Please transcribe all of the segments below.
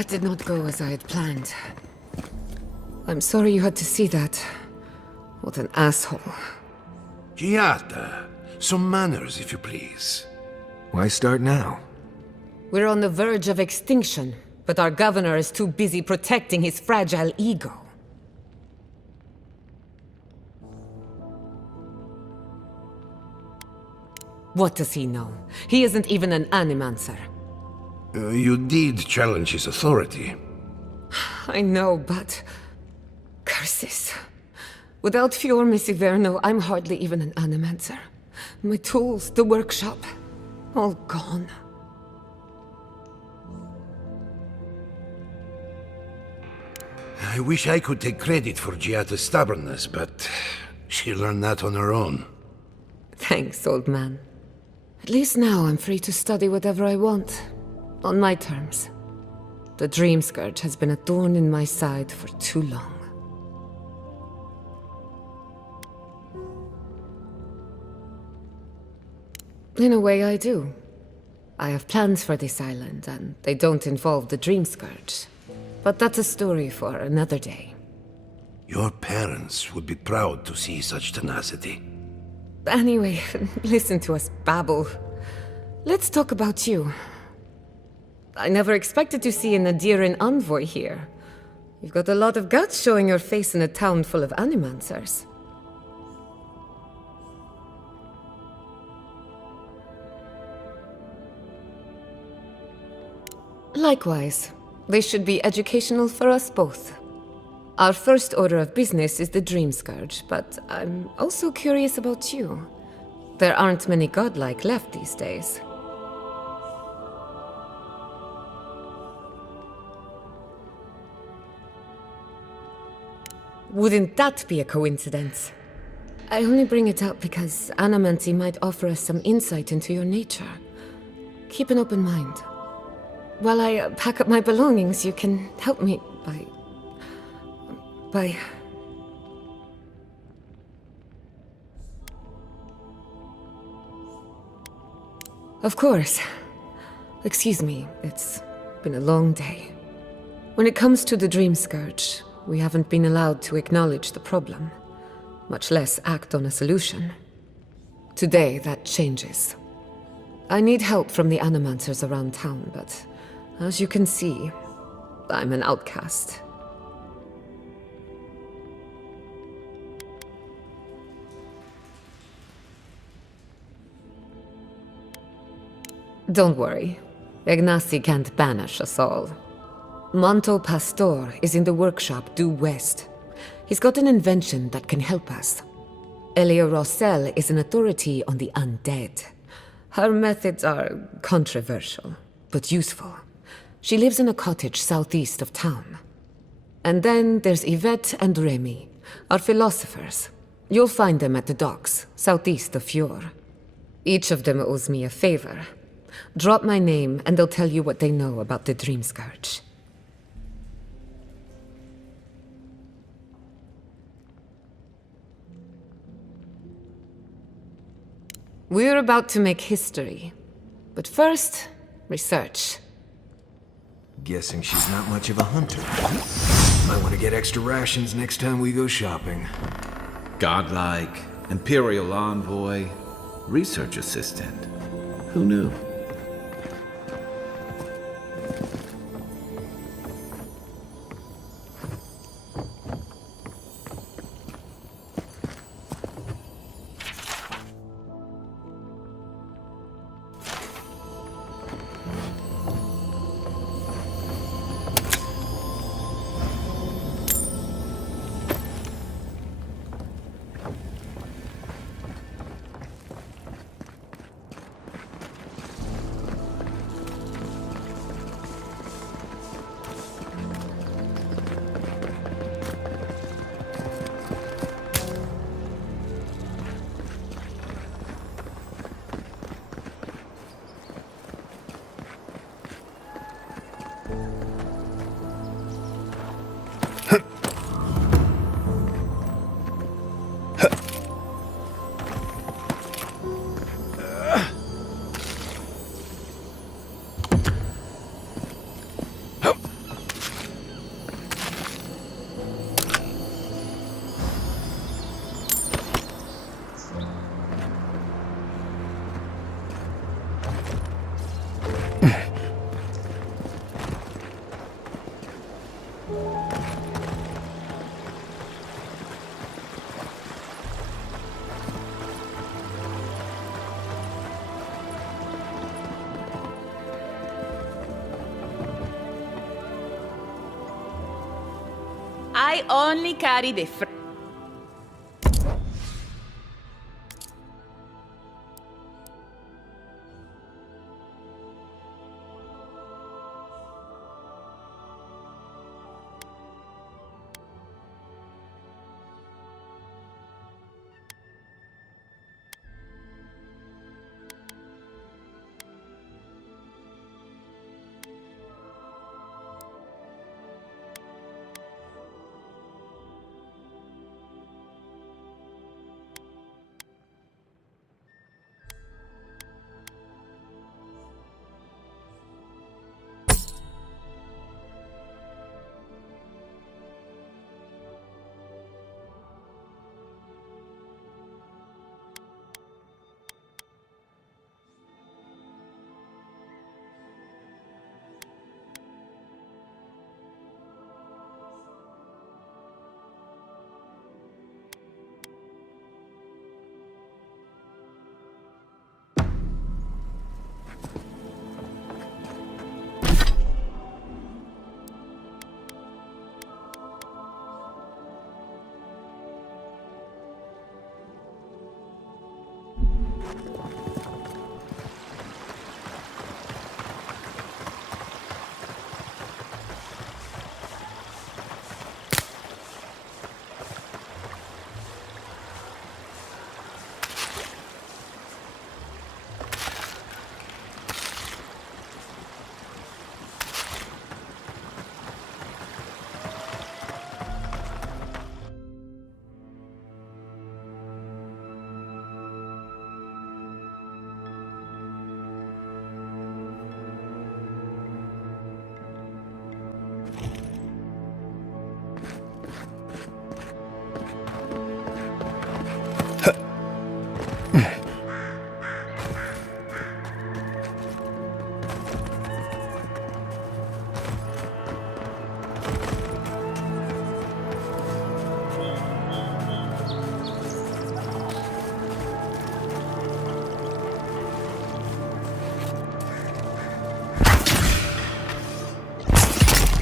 That did not go as I had planned. I'm sorry you had to see that. What an asshole. Giata, some manners, if you please. Why start now? We're on the verge of extinction, but our governor is too busy protecting his fragile ego. What does he know? He isn't even an animancer. You did challenge his authority. I know, but... curses. Without Fior Messiverno, I'm hardly even an animancer. My tools, the workshop, all gone. I wish I could take credit for Giata's stubbornness, but she learned that on her own. Thanks, old man. At least now I'm free to study whatever I want. On my terms. The Dream Scourge has been a thorn in my side for too long. In a way, I do. I have plans for this island, and they don't involve the Dream Scourge. But that's a story for another day. Your parents would be proud to see such tenacity. Anyway, listen to us babble. Let's talk about you. I never expected to see an Nadiran envoy here. You've got a lot of guts showing your face in a town full of animancers. Likewise. They should be educational for us both. Our first order of business is the Dream Scourge, but I'm also curious about you. There aren't many godlike left these days. Wouldn't that be a coincidence? I only bring it up because Anamancy might offer us some insight into your nature. Keep an open mind. While I pack up my belongings, you can help me by... Of course. Excuse me, it's been a long day. When it comes to the Dream Scourge, we haven't been allowed to acknowledge the problem, much less act on a solution. Today, that changes. I need help from the animancers around town, but as you can see, I'm an outcast. Don't worry. Ignacy can't banish us all. Manto Pastor is in the workshop due west. He's got an invention that can help us. Elia Rossell is an authority on the undead. Her methods are controversial, but useful. She lives in a cottage southeast of town. And then there's Yvette and Remy, our philosophers. You'll find them at the docks, southeast of Fjord. Each of them owes me a favor. Drop my name and they'll tell you what they know about the Dream Scourge. We're about to make history. But first, research. Guessing she's not much of a hunter. Might want to get extra rations next time we go shopping. Godlike, Imperial Envoy, Research Assistant. Who knew? I only carry the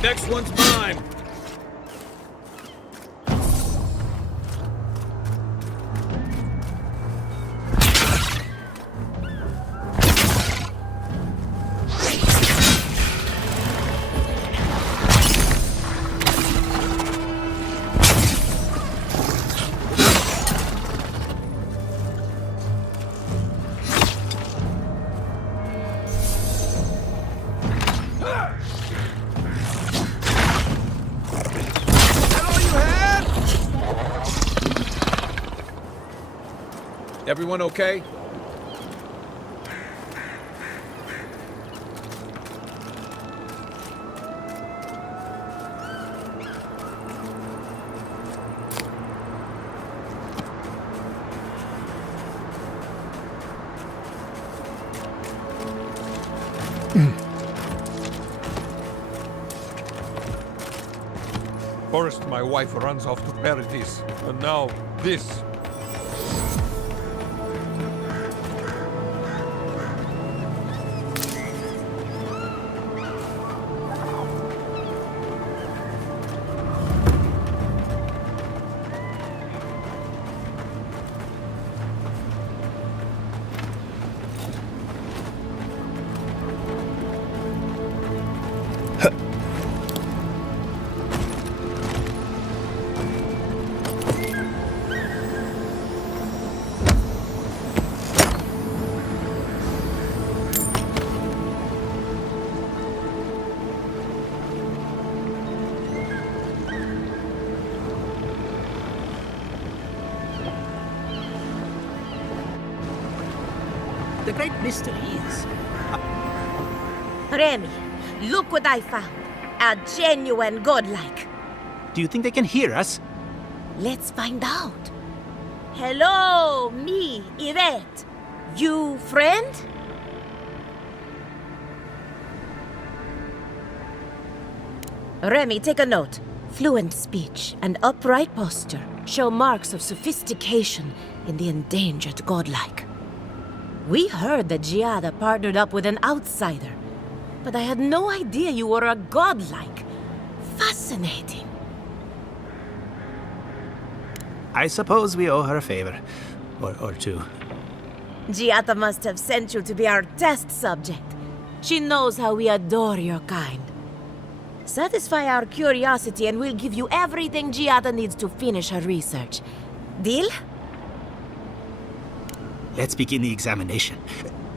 Next one's mine! Everyone okay? First, my wife runs off to paradise, and now this. The great mystery is... Remy, look what I found. A genuine godlike. Do you think they can hear us? Let's find out. Hello, me, Yvette. You friend? Remy, take a note. Fluent speech and upright posture show marks of sophistication in the endangered godlike. We heard that Giada partnered up with an outsider, but I had no idea you were a godlike. Fascinating. I suppose we owe her a favor. Or two. Giata must have sent you to be our test subject. She knows how we adore your kind. Satisfy our curiosity and we'll give you everything Giata needs to finish her research. Deal? Let's begin the examination.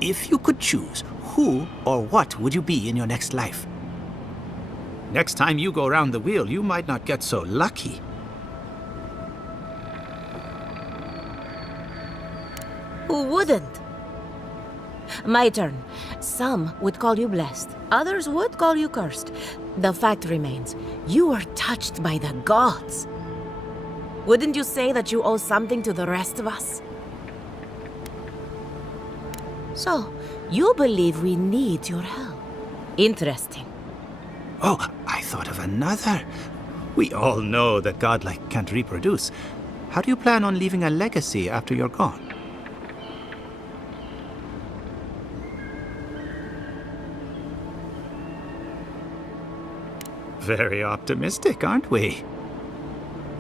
If you could choose, who or what would you be in your next life? Next time you go round the wheel, you might not get so lucky. Who wouldn't? My turn. Some would call you blessed. Others would call you cursed. The fact remains, you were touched by the gods. Wouldn't you say that you owe something to the rest of us? So, you believe we need your help. Interesting. Oh, I thought of another. We all know that godlike can't reproduce. How do you plan on leaving a legacy after you're gone? Very optimistic, aren't we?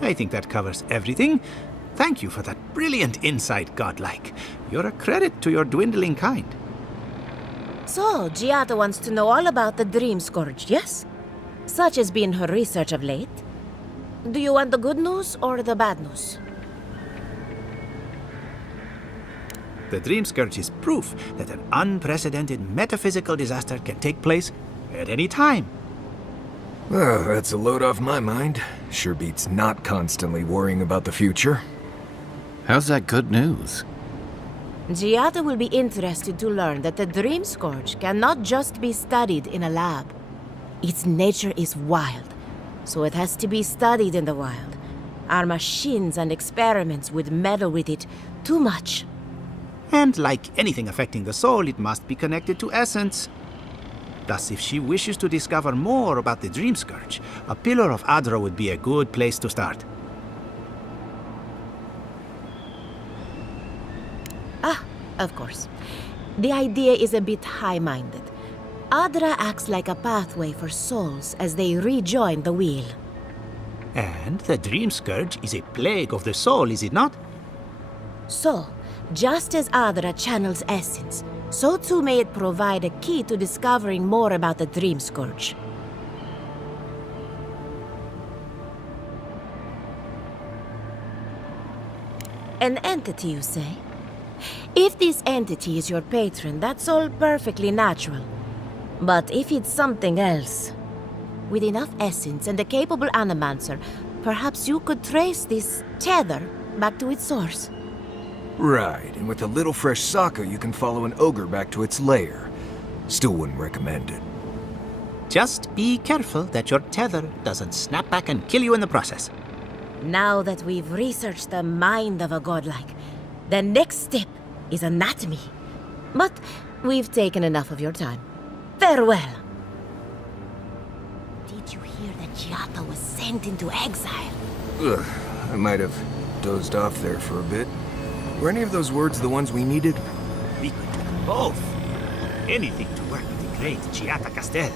I think that covers everything. Thank you for that brilliant insight, godlike. You're a credit to your dwindling kind. So, Giata wants to know all about the Dream Scourge, yes? Such has been her research of late. Do you want the good news or the bad news? The Dream Scourge is proof that an unprecedented metaphysical disaster can take place at any time. Oh, that's a load off my mind. Sure beats not constantly worrying about the future. How's that good news? Giata will be interested to learn that the Dream Scourge cannot just be studied in a lab. Its nature is wild, so it has to be studied in the wild. Our machines and experiments would meddle with it too much. And like anything affecting the soul, it must be connected to essence. Thus, if she wishes to discover more about the Dream Scourge, a Pillar of Adra would be a good place to start. Of course. The idea is a bit high-minded. Adra acts like a pathway for souls as they rejoin the wheel. And the Dream Scourge is a plague of the soul, is it not? So, just as Adra channels essence, so too may it provide a key to discovering more about the Dream Scourge. An entity, you say? If this entity is your patron, that's all perfectly natural. But if it's something else, with enough essence and a capable animancer, perhaps you could trace this tether back to its source. Right, and with a little fresh sake, you can follow an ogre back to its lair. Still wouldn't recommend it. Just be careful that your tether doesn't snap back and kill you in the process. Now that we've researched the mind of a godlike, the next step is anatomy. But we've taken enough of your time. Farewell. Did you hear that Giata was sent into exile? Ugh, I might have dozed off there for a bit. Were any of those words the ones we needed? We could do both. Anything to work with the great Giata Castel.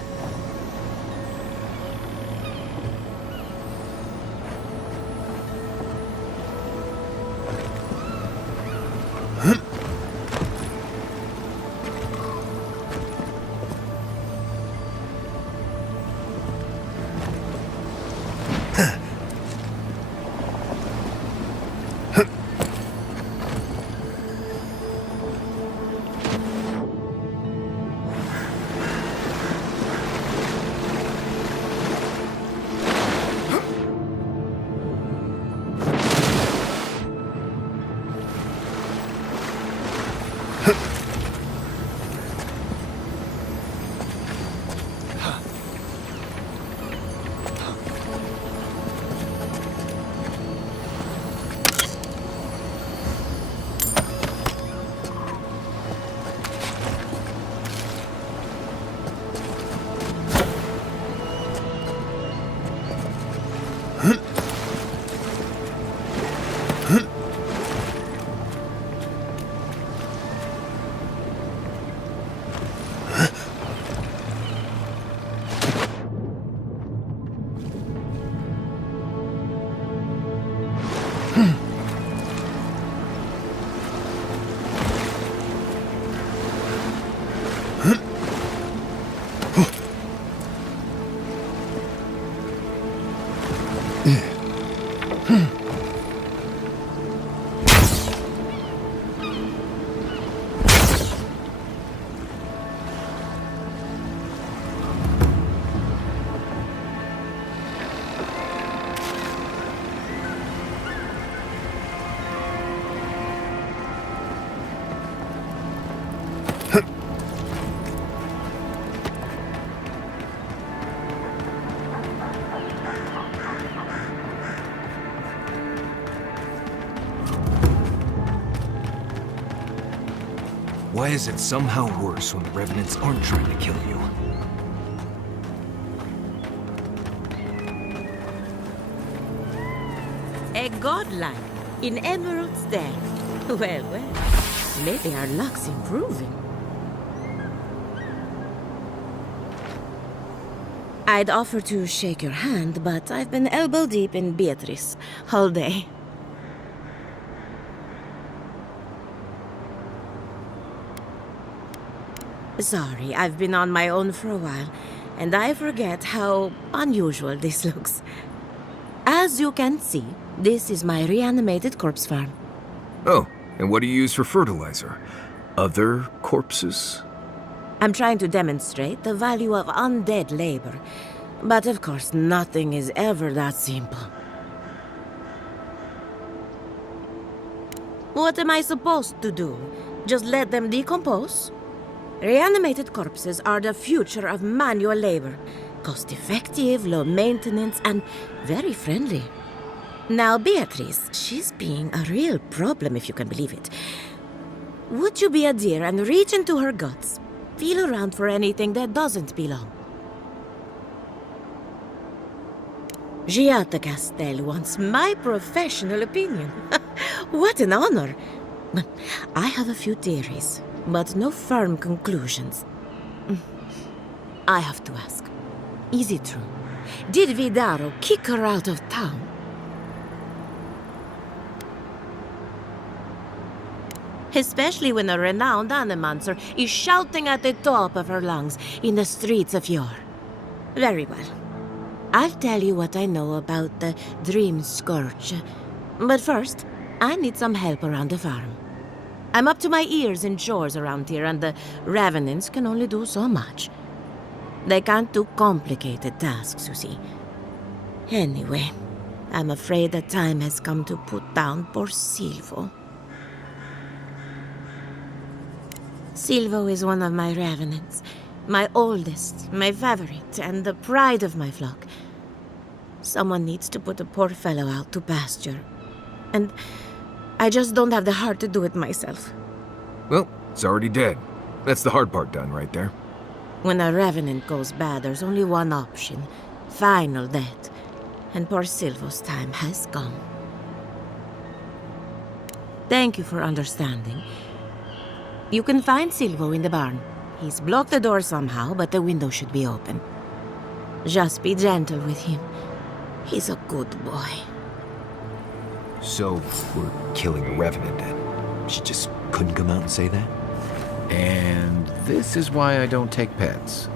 Why is it somehow worse when the Revenants aren't trying to kill you? A godlike in Emerald's Den. Well, well. Maybe our luck's improving. I'd offer to shake your hand, but I've been elbow deep in Beatrice all day. Sorry, I've been on my own for a while, and I forget how unusual this looks. As you can see, this is my reanimated corpse farm. Oh, and what do you use for fertilizer? Other corpses? I'm trying to demonstrate the value of undead labor, but of course nothing is ever that simple. What am I supposed to do? Just let them decompose? Reanimated corpses are the future of manual labor. Cost-effective, low maintenance, and very friendly. Now, Beatrice, she's being a real problem, if you can believe it. Would you be a dear and reach into her guts? Feel around for anything that doesn't belong. Giata Castel wants my professional opinion. What an honor! I have a few theories, but no firm conclusions. I have to ask. Is it true? Did Vidaro kick her out of town? Especially when a renowned animancer is shouting at the top of her lungs in the streets of yore. Very well. I'll tell you what I know about the Dream Scourge. But first, I need some help around the farm. I'm up to my ears in chores around here, and the Revenants can only do so much. They can't do complicated tasks, you see. Anyway, I'm afraid the time has come to put down poor Silvo. Silvo is one of my Revenants. My oldest, my favorite, and the pride of my flock. Someone needs to put the poor fellow out to pasture. And I just don't have the heart to do it myself. Well, it's already dead. That's the hard part done right there. When a Revenant goes bad, there's only one option. Final death. And poor Silvo's time has come. Thank you for understanding. You can find Silvo in the barn. He's blocked the door somehow, but the window should be open. Just be gentle with him. He's a good boy. So, we're killing a Revenant then? She just couldn't come out and say that? And this is why I don't take pets.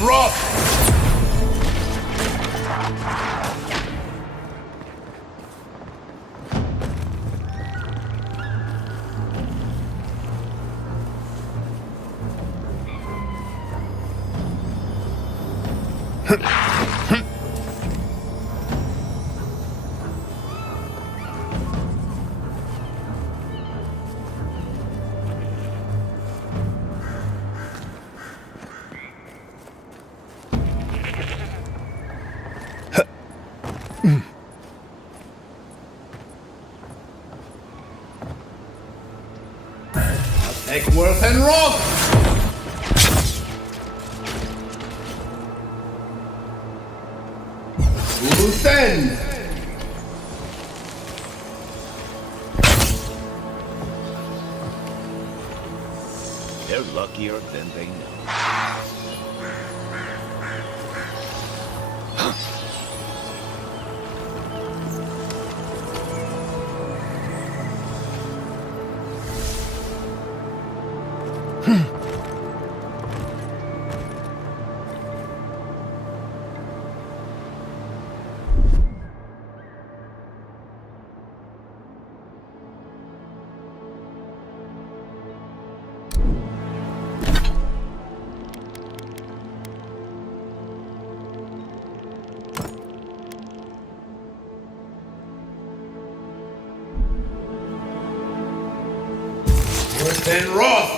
and rot! Take Worth and Rock! Loose end! They're luckier than they know. Worth and Roth!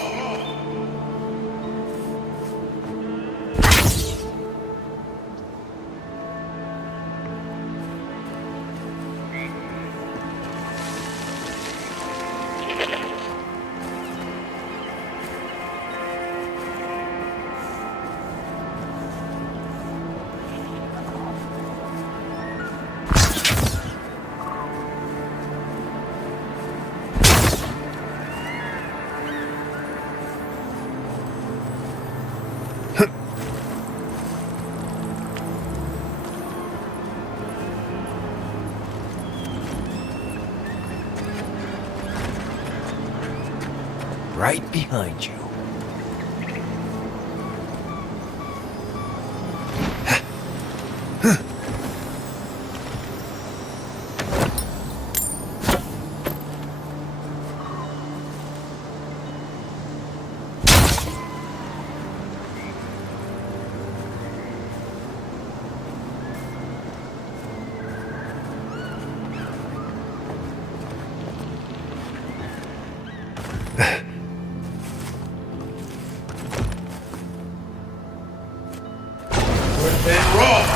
Right behind you. Worth and Roth!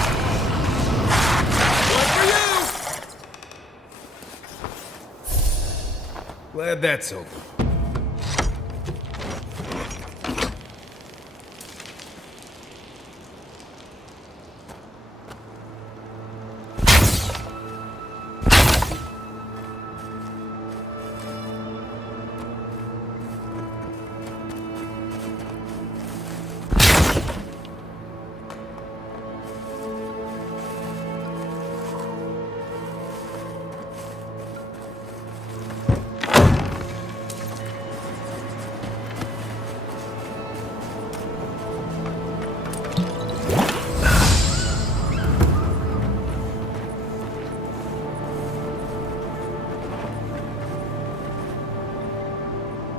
Glad that's over.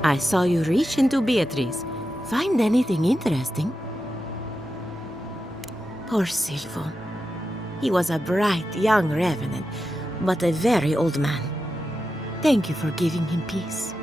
I saw you reach into Beatrice. Find anything interesting? Poor Silvo. He was a bright young revenant, but a very old man. Thank you for giving him peace.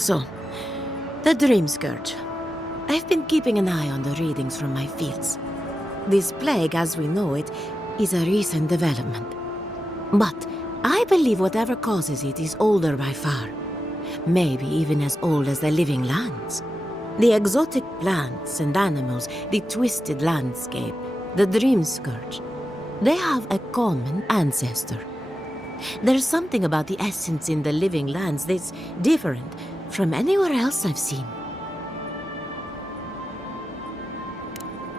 So, the Dream Scourge. I've been keeping an eye on the readings from my fields. This plague, as we know it, is a recent development. But I believe whatever causes it is older by far. Maybe even as old as the living lands. The exotic plants and animals, the twisted landscape, the Dream Scourge. They have a common ancestor. There's something about the essence in the living lands that's different from anywhere else I've seen.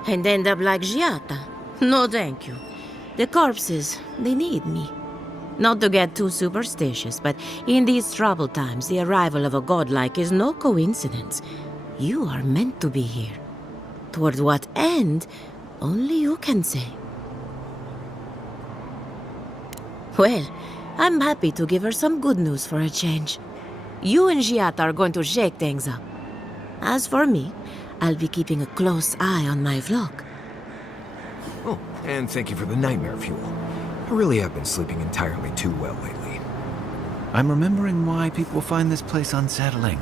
And end up like Giata? No, thank you. The corpses, they need me. Not to get too superstitious, but in these troubled times, the arrival of a godlike is no coincidence. You are meant to be here. Toward what end, only you can say. Well, I'm happy to give her some good news for a change. You and Giata are going to shake things up. As for me, I'll be keeping a close eye on my flock. Oh, and thank you for the nightmare fuel. I really have been sleeping entirely too well lately. I'm remembering why people find this place unsettling.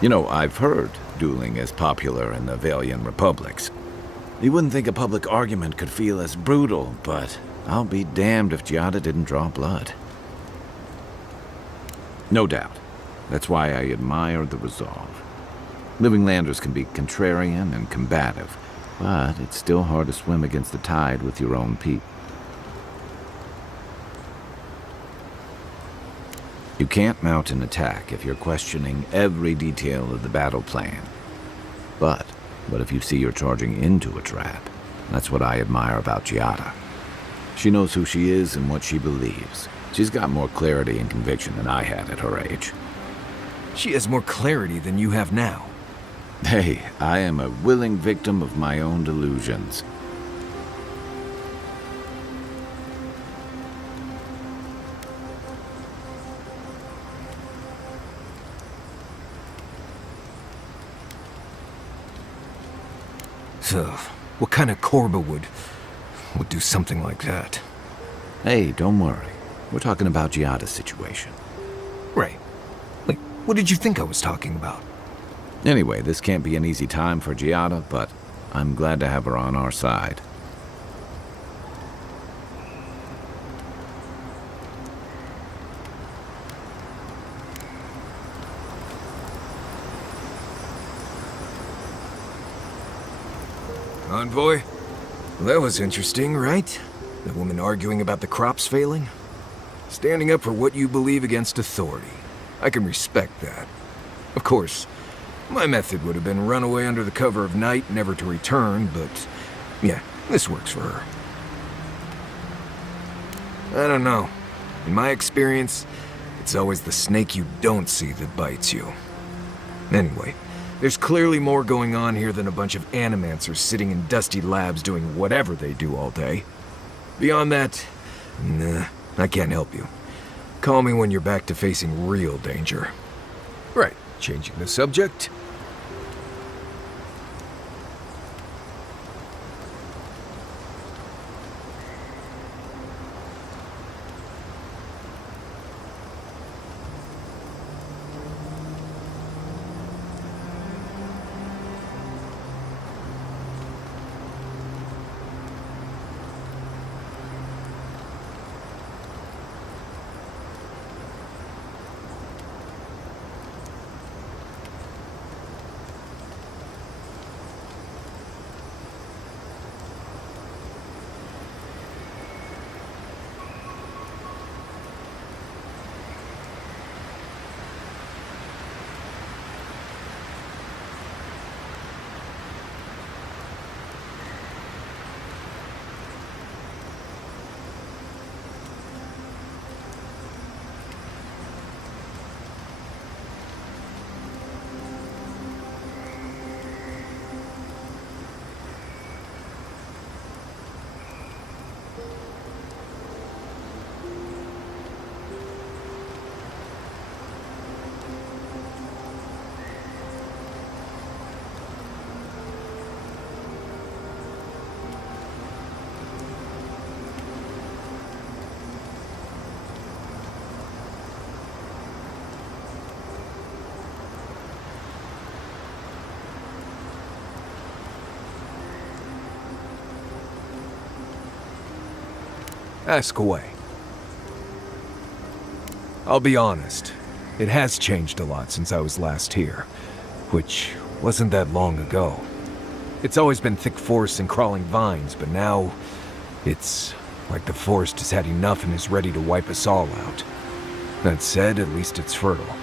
You know, I've heard dueling is popular in the Valian republics. You wouldn't think a public argument could feel as brutal, but I'll be damned if Giada didn't draw blood. No doubt. That's why I admire the resolve. Living landers can be contrarian and combative, but it's still hard to swim against the tide with your own people. You can't mount an attack if you're questioning every detail of the battle plan. But what if you see you're charging into a trap? That's what I admire about Giada. She knows who she is and what she believes. She's got more clarity and conviction than I had at her age. She has more clarity than you have now. Hey, I am a willing victim of my own delusions. So, what kind of Korba would do something like that? Hey, don't worry. We're talking about Giada's situation. Right. Like, what did you think I was talking about? Anyway, this can't be an easy time for Giada, but I'm glad to have her on our side. Envoy? Well, that was interesting, right? The woman arguing about the crops failing? Standing up for what you believe against authority. I can respect that. Of course, my method would have been run away under the cover of night, never to return, but yeah, this works for her. I don't know. In my experience, it's always the snake you don't see that bites you. Anyway, there's clearly more going on here than a bunch of animancers sitting in dusty labs doing whatever they do all day. Beyond that, nah, I can't help you. Call me when you're back to facing real danger. Right, changing the subject. Ask away. I'll be honest, it has changed a lot since I was last here, which wasn't that long ago. It's always been thick forests and crawling vines, but now it's like the forest has had enough and is ready to wipe us all out. That said, at least it's fertile,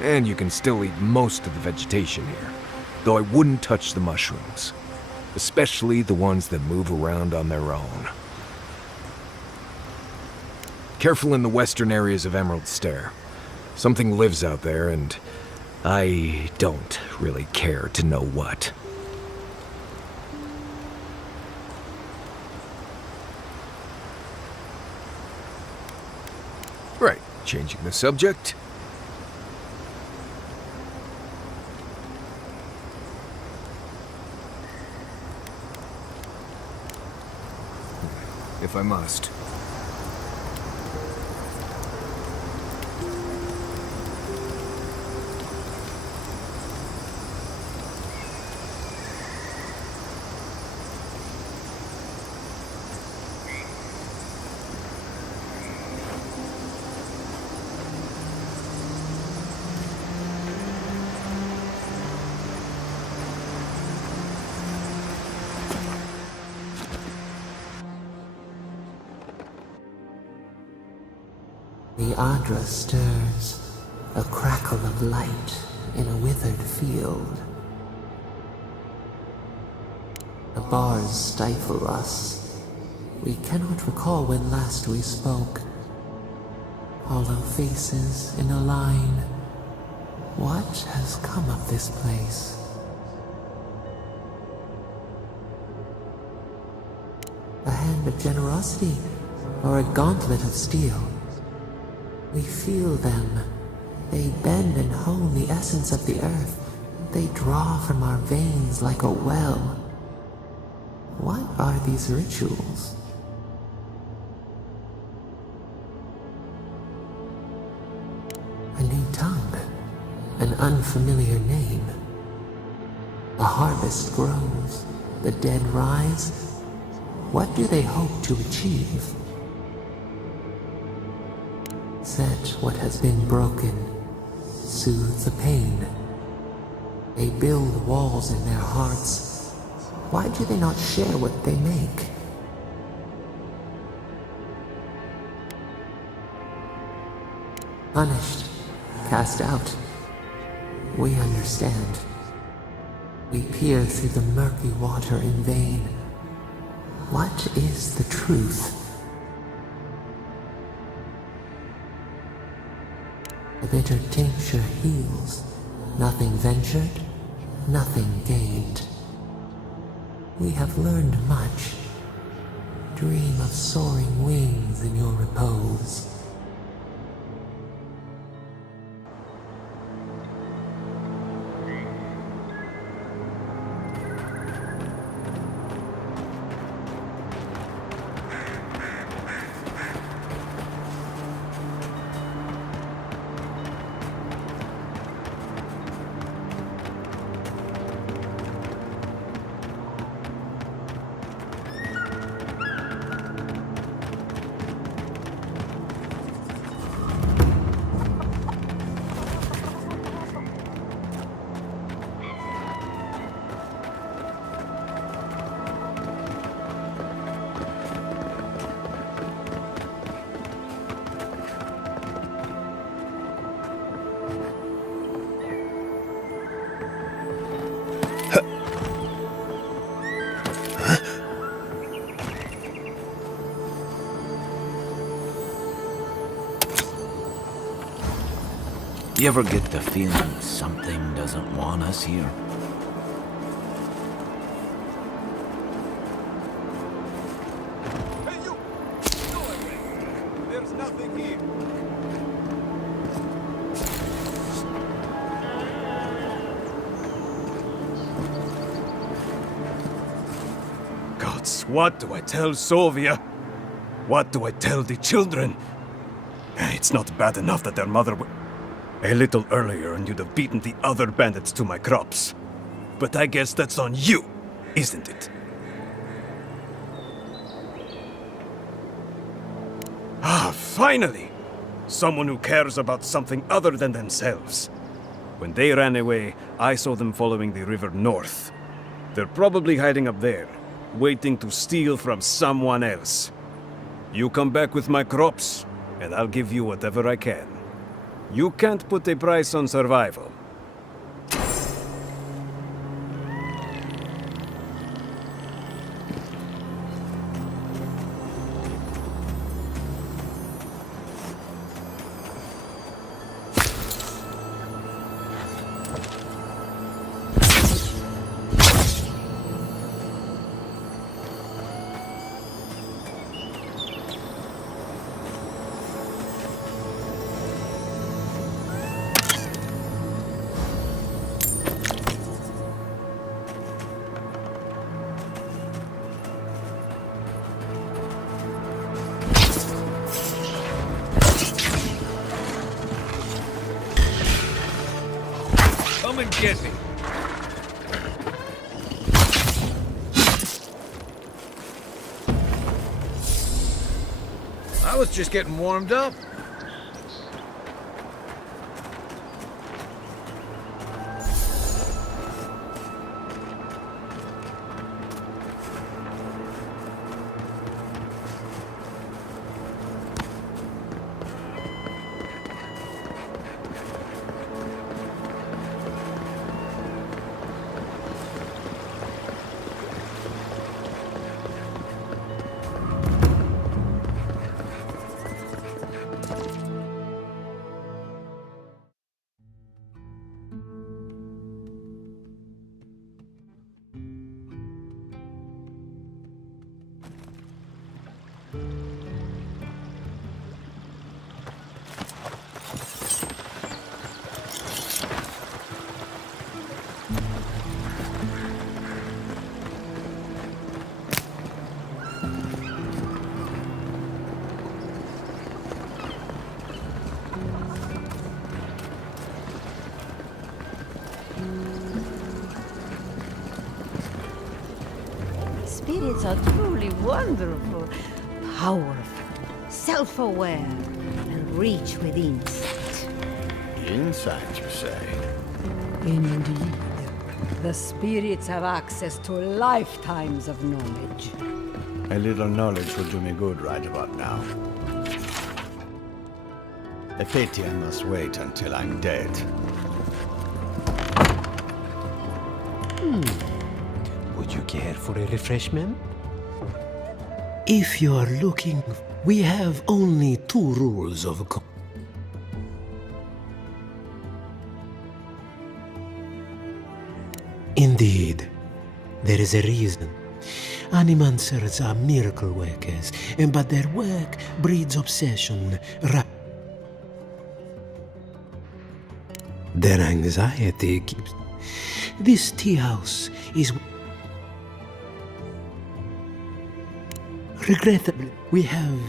and you can still eat most of the vegetation here, though I wouldn't touch the mushrooms, especially the ones that move around on their own. Careful in the western areas of Emerald Stair. Something lives out there, and I don't really care to know what. Right, changing the subject. If I must. The Adra stirs, a crackle of light in a withered field. The bars stifle us. We cannot recall when last we spoke. Hollow faces in a line. What has come of this place? A hand of generosity, or a gauntlet of steel? We feel them. They bend and hone the essence of the earth. They draw from our veins like a well. What are these rituals? A new tongue, an unfamiliar name. A harvest grows, the dead rise. What do they hope to achieve? Set what has been broken, soothe the pain. They build walls in their hearts. Why do they not share what they make? Punished, cast out. We understand. We peer through the murky water in vain. What is the truth? The bitter tincture heals. Nothing ventured, nothing gained. We have learned much. Dream of soaring wings in your repose. You ever get the feeling something doesn't want us here? Hey, you! Go away! There's nothing here. Gods, what do I tell Sovia? What do I tell the children? It's not bad enough that their mother a little earlier and you'd have beaten the other bandits to my crops. But I guess that's on you, isn't it? Ah, finally! Someone who cares about something other than themselves. When they ran away, I saw them following the river north. They're probably hiding up there, waiting to steal from someone else. You come back with my crops, and I'll give you whatever I can. You can't put a price on survival. Come and get me. I was just getting warmed up. spirits are truly wonderful, powerful, self-aware, and reach with insight. Insight, you say? Indeed. The spirits have access to lifetimes of knowledge. A little knowledge will do me good right about now. A pity I must wait until I'm dead. Would you care for a refreshment? If you are looking, we have only 2 rules of Indeed, there is a reason. Animancers are miracle workers, but their work breeds obsession. Their anxiety keeps... This tea house is... Regrettably, we have...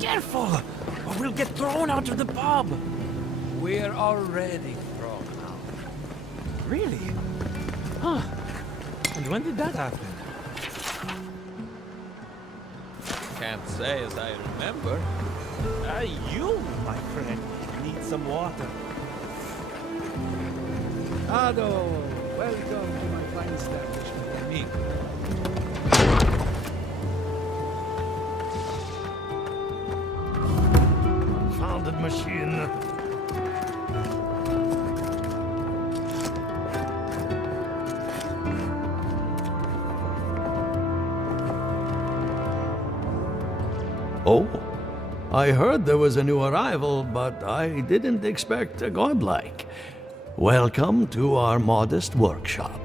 Careful, or we'll get thrown out of the pub. We're already thrown out. Really? Huh. And when did that happen? Can't say as I remember. You, my friend, need some water. Ado, welcome to my fine establishment. Me. Founded machine. Oh, I heard there was a new arrival, but I didn't expect a godlike. Welcome to our modest workshop.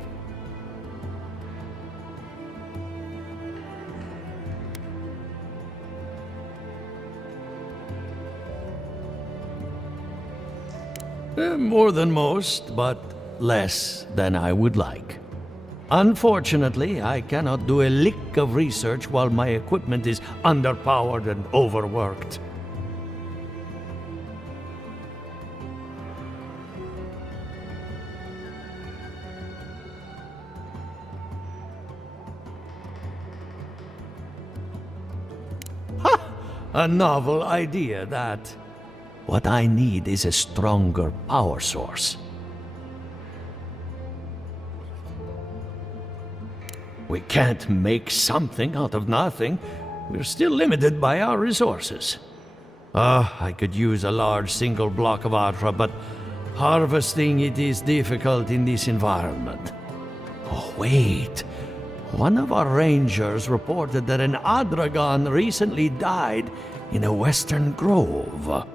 More than most, but less than I would like. Unfortunately, I cannot do a lick of research while my equipment is underpowered and overworked. A novel idea, that. What I need is a stronger power source. We can't make something out of nothing. We're still limited by our resources. I could use a large single block of Atra, but harvesting it is difficult in this environment. Oh, wait. One of our rangers reported that an Adragon recently died in a western grove.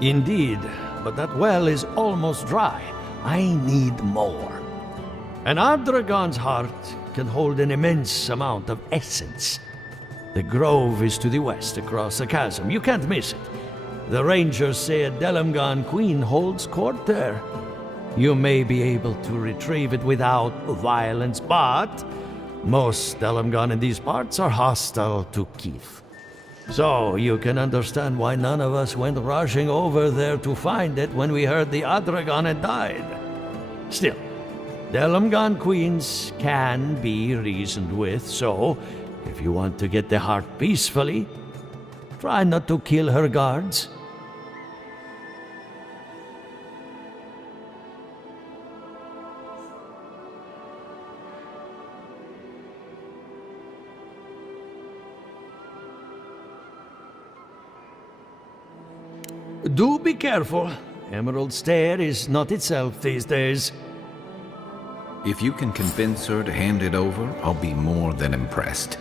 Indeed, but that well is almost dry. I need more. An Adragon's heart can hold an immense amount of essence. The grove is to the west, across the chasm. You can't miss it. The rangers say a Delamgan queen holds court there. You may be able to retrieve it without violence, but most Delamgan in these parts are hostile to Keith. So you can understand why none of us went rushing over there to find it when we heard the Adragon had died. Still, Delamgan queens can be reasoned with, so if you want to get the heart peacefully, try not to kill her guards. Do be careful. Emerald Stair is not itself these days. If you can convince her to hand it over, I'll be more than impressed.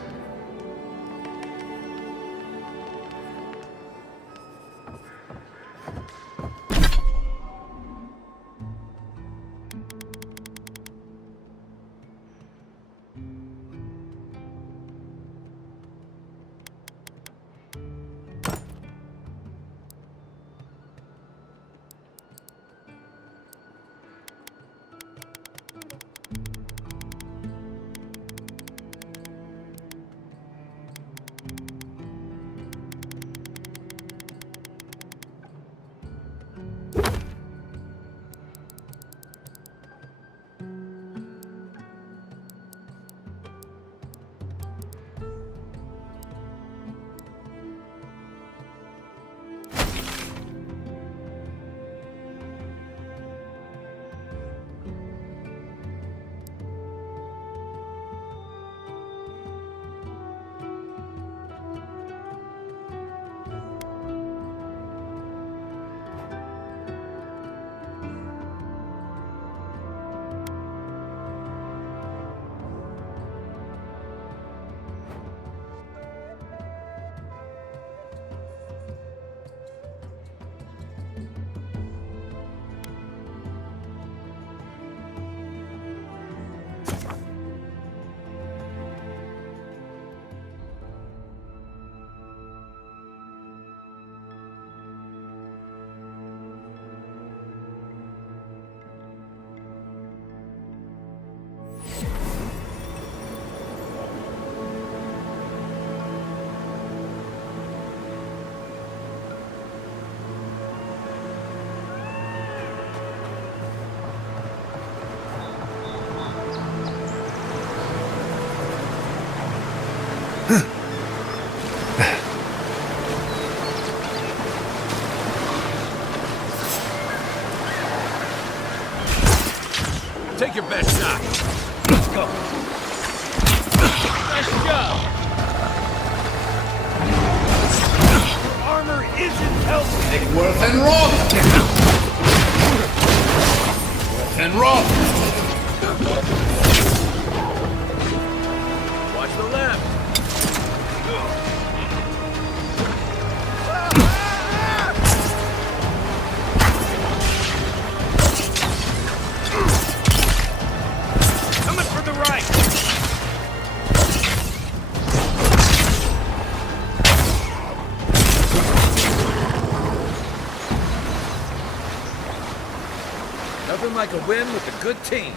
Take your best shot. Let's go. Nice job. Your armor isn't healthy. Take Worth and Roth! Worth and Roth! Watch the left. Coming from the right. Nothing like a win with a good team.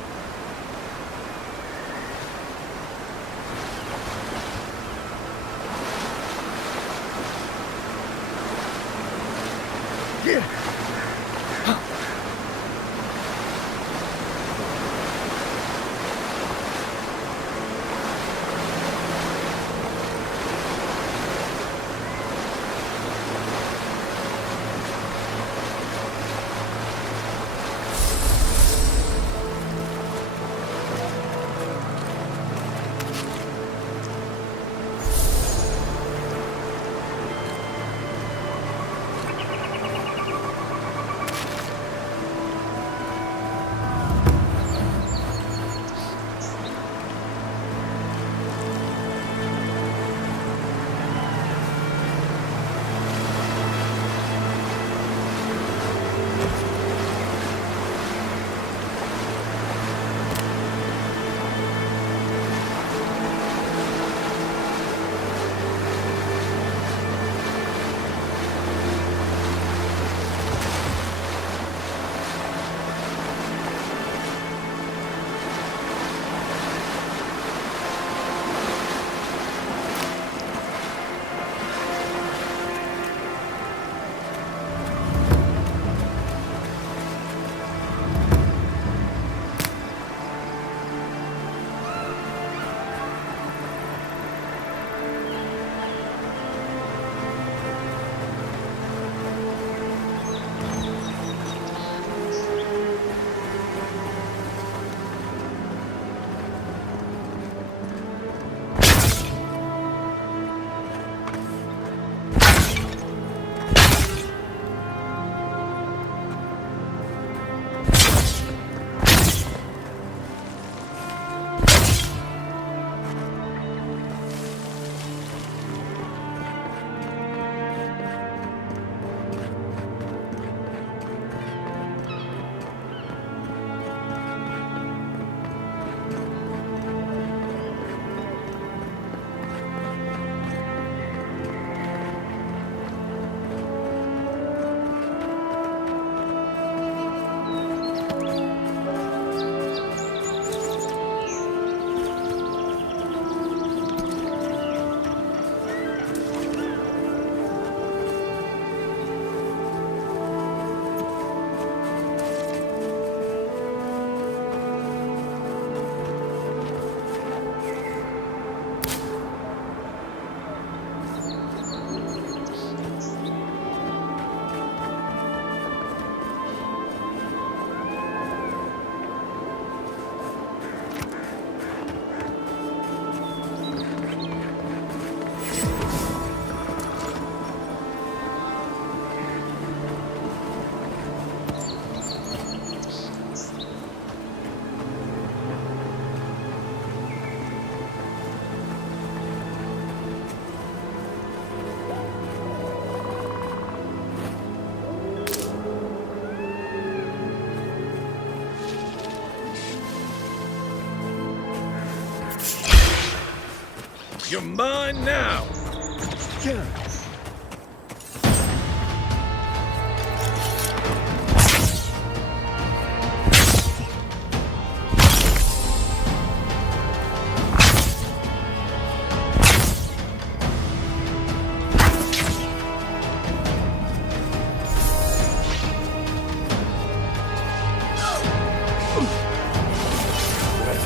You're mine now!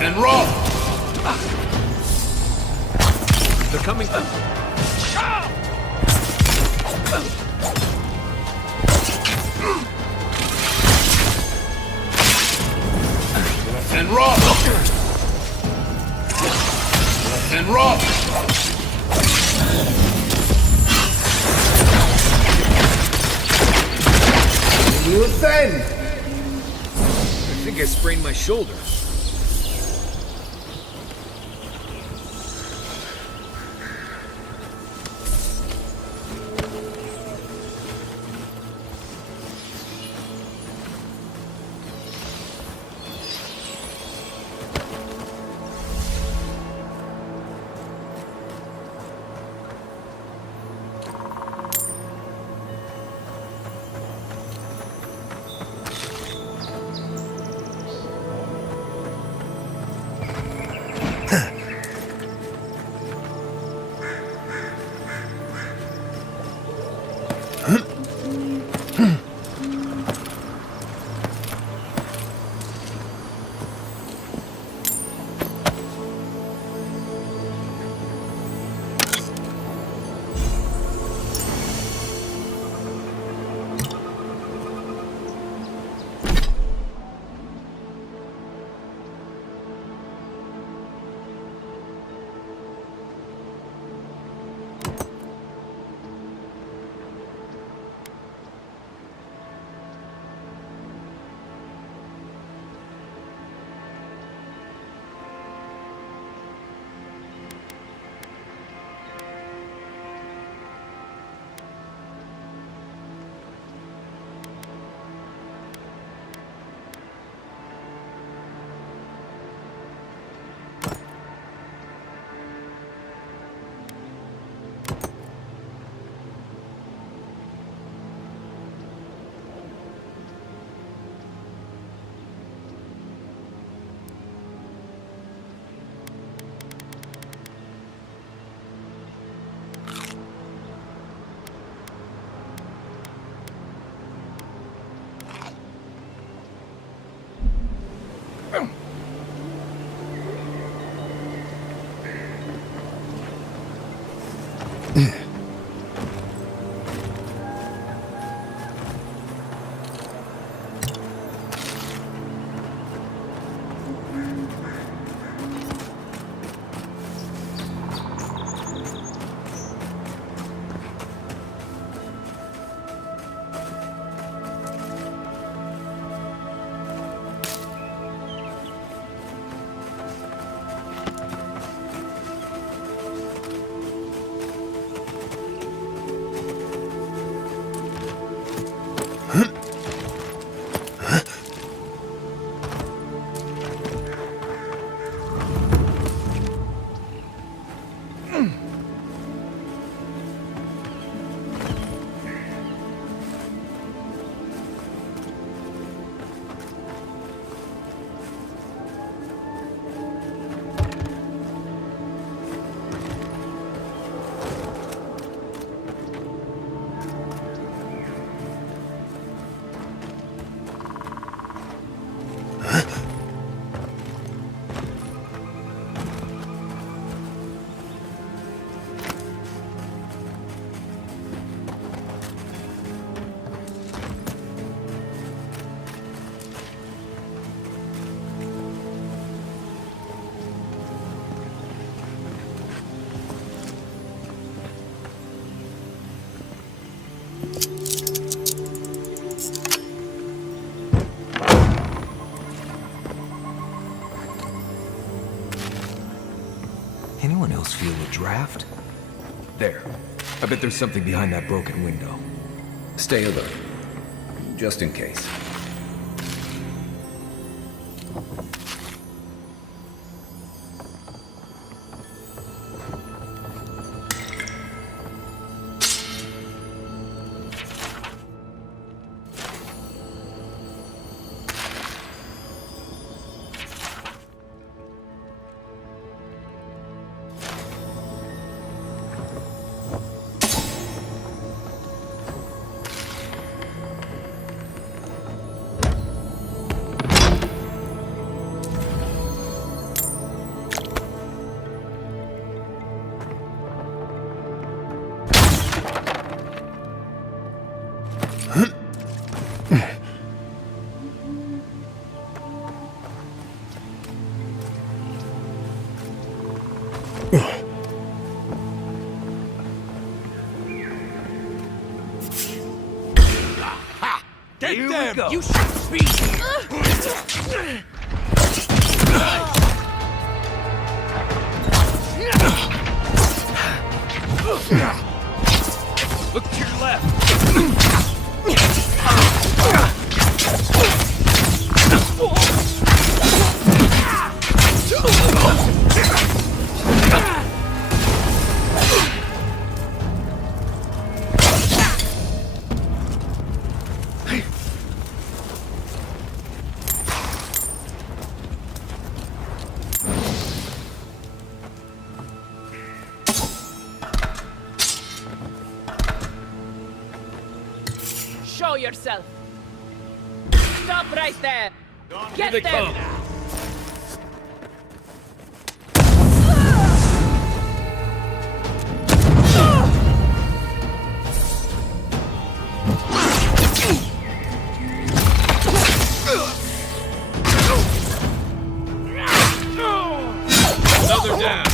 And roll! They're coming. And roll! And roll! You then! I think I sprained my shoulder. Anyone else feel a draft? There. I bet there's something behind that broken window. Stay alert, just in case. Here we them! go. You should be here! Look to your left. Show yourself! Stop right there! Get they them! come. Another down.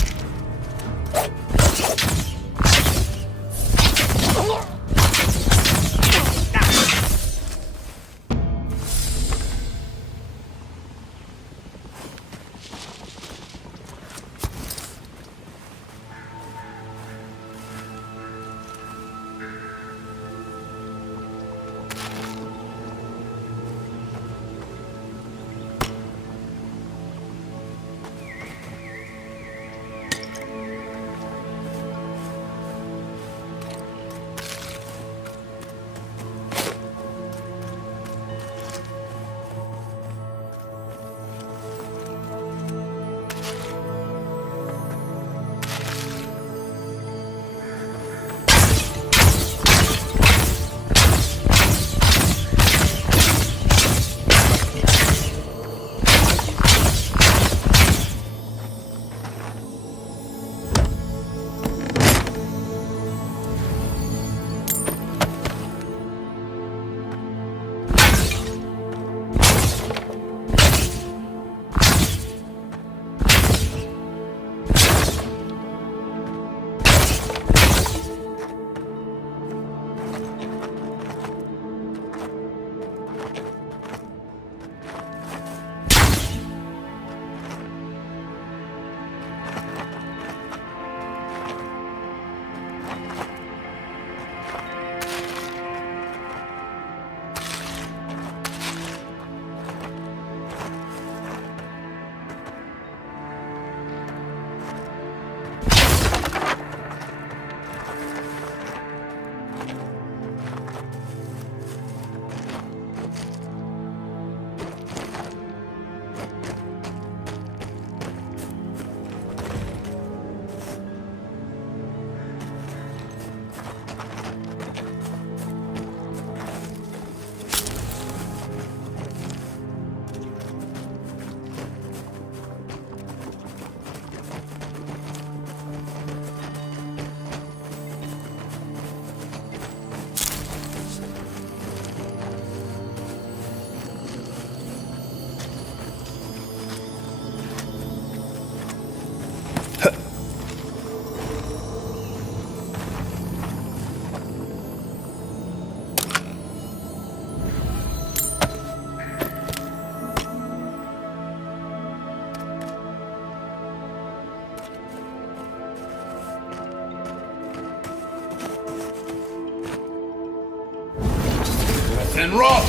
And roll!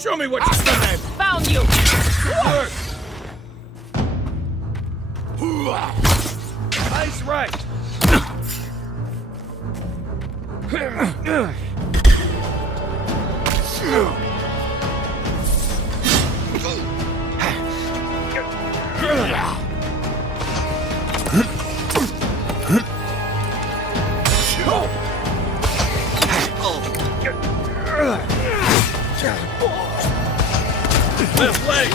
Show me what you're good at. Found you! Nice right. Left leg.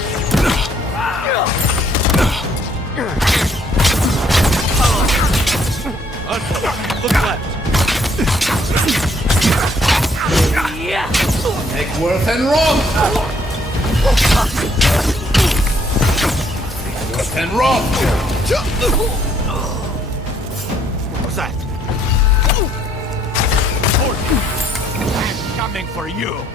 Look left. Take worth and wrong! Worth and wrong! What's that? Coming for you.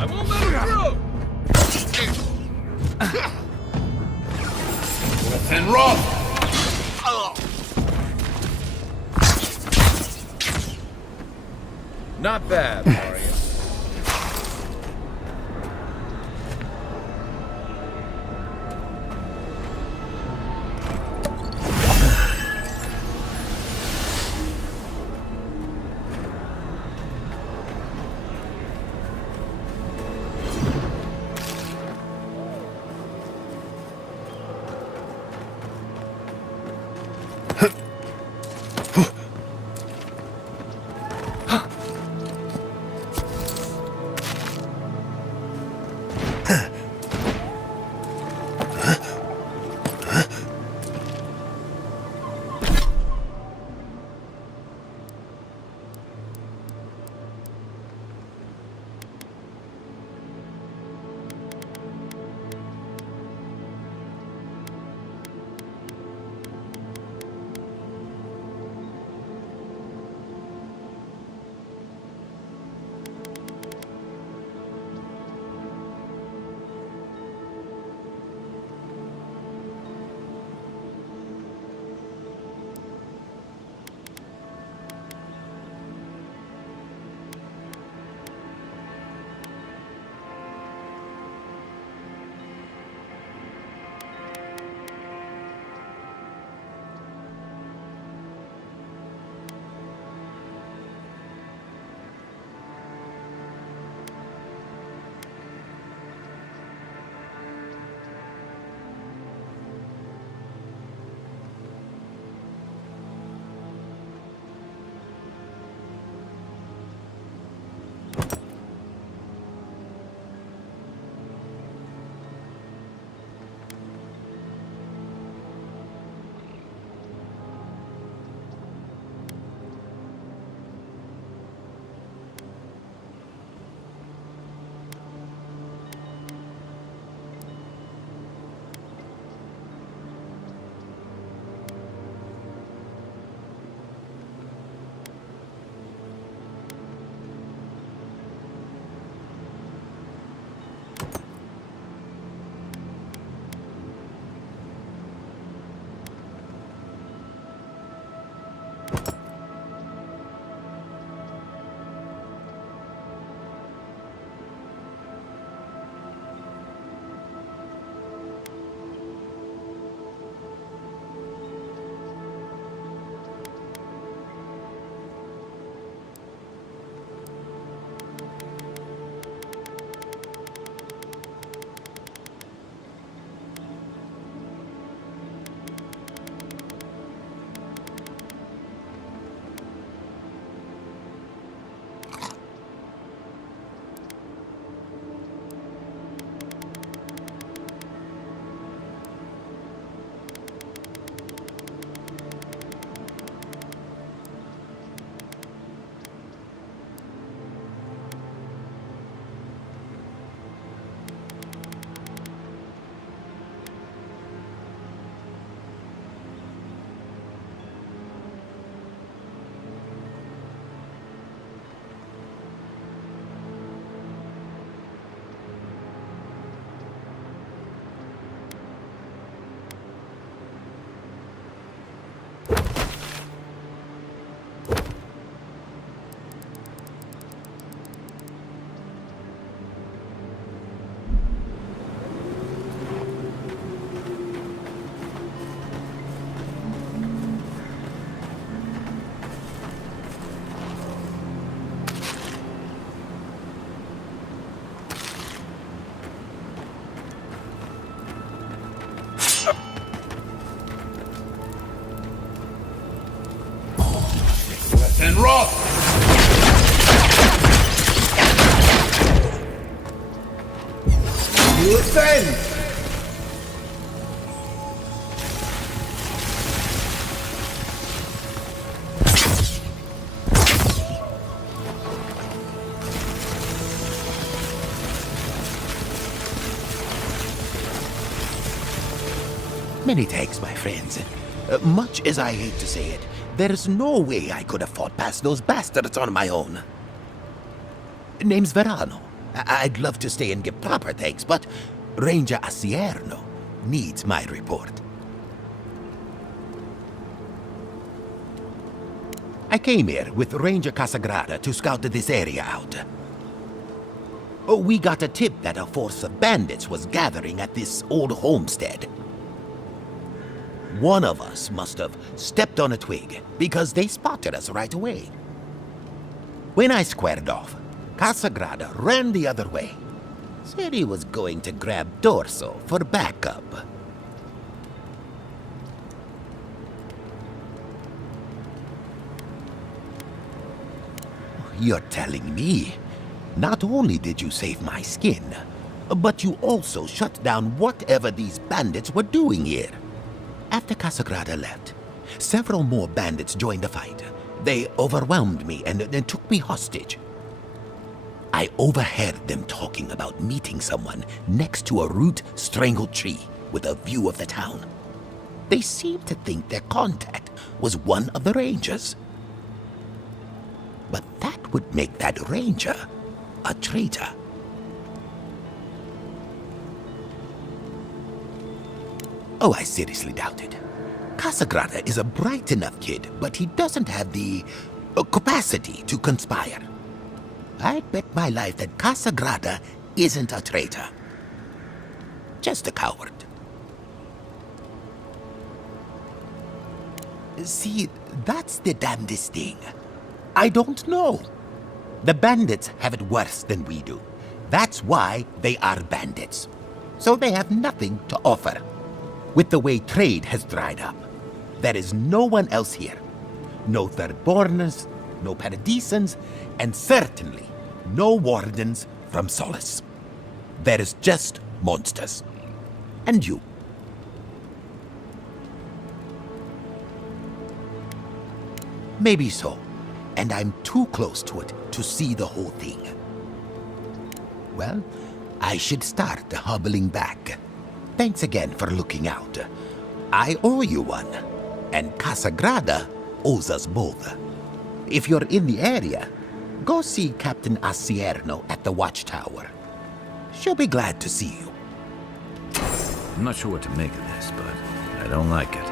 I won't let him through! Worth and wrong! Not bad, Mario. and rot! You offend! Many thanks, my friends. Much as I hate to say it, there's no way I could have fought past those bastards on my own. Name's Verano. I'd love to stay and give proper thanks, but Ranger Asierno needs my report. I came here with Ranger Casagrada to scout this area out. We got a tip that a force of bandits was gathering at this old homestead. One of us must have stepped on a twig, because they spotted us right away. When I squared off, Casagrada ran the other way. Said he was going to grab Dorso for backup. You're telling me, not only did you save my skin, but you also shut down whatever these bandits were doing here. After Casagrada left, several more bandits joined the fight. They overwhelmed me and took me hostage. I overheard them talking about meeting someone next to a root-strangled tree with a view of the town. They seemed to think their contact was one of the rangers. But that would make that ranger a traitor. Oh, I seriously doubt it. Casagrada is a bright enough kid, but he doesn't have the capacity to conspire. I'd bet my life that Casagrada isn't a traitor. Just a coward. See, that's the damnedest thing. I don't know. The bandits have it worse than we do. That's why they are bandits. So they have nothing to offer. With the way trade has dried up, there is no one else here. No Thirdborners, no Paradisans, and certainly no wardens from Solace. There is just monsters. And you. Maybe so. And I'm too close to it to see the whole thing. Well, I should start hobbling back. Thanks again for looking out. I owe you one, and Casagrada owes us both. If you're in the area, go see Captain Asierno at the watchtower. She'll be glad to see you. I'm not sure what to make of this, but I don't like it.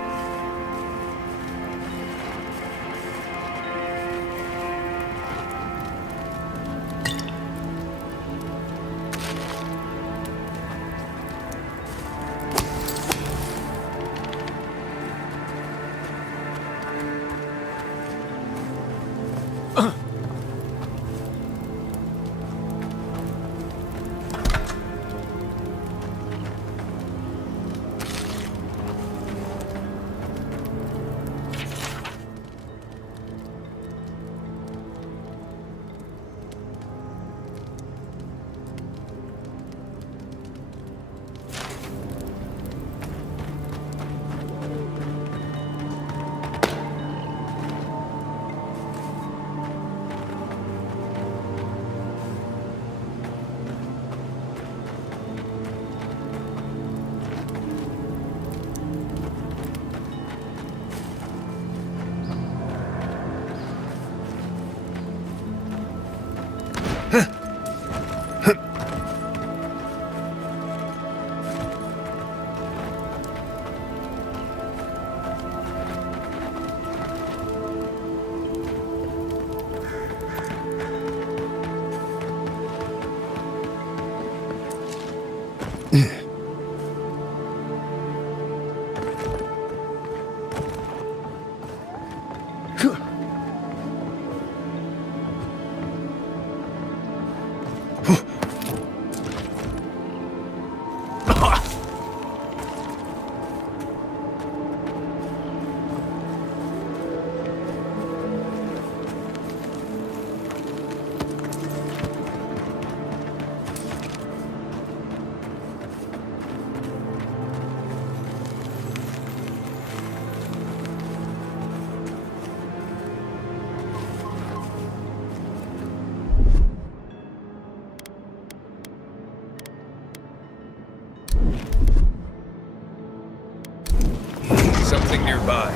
something nearby.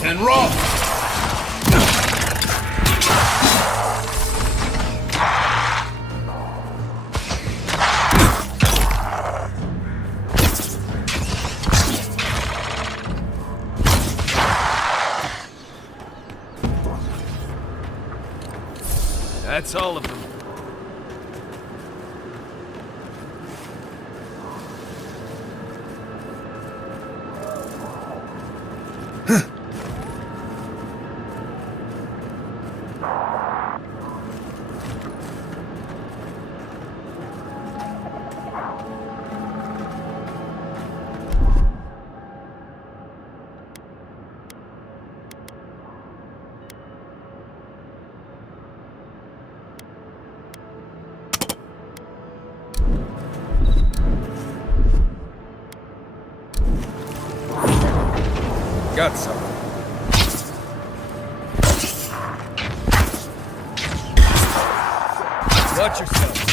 And roll! That's all of them. Got some. Watch yourself.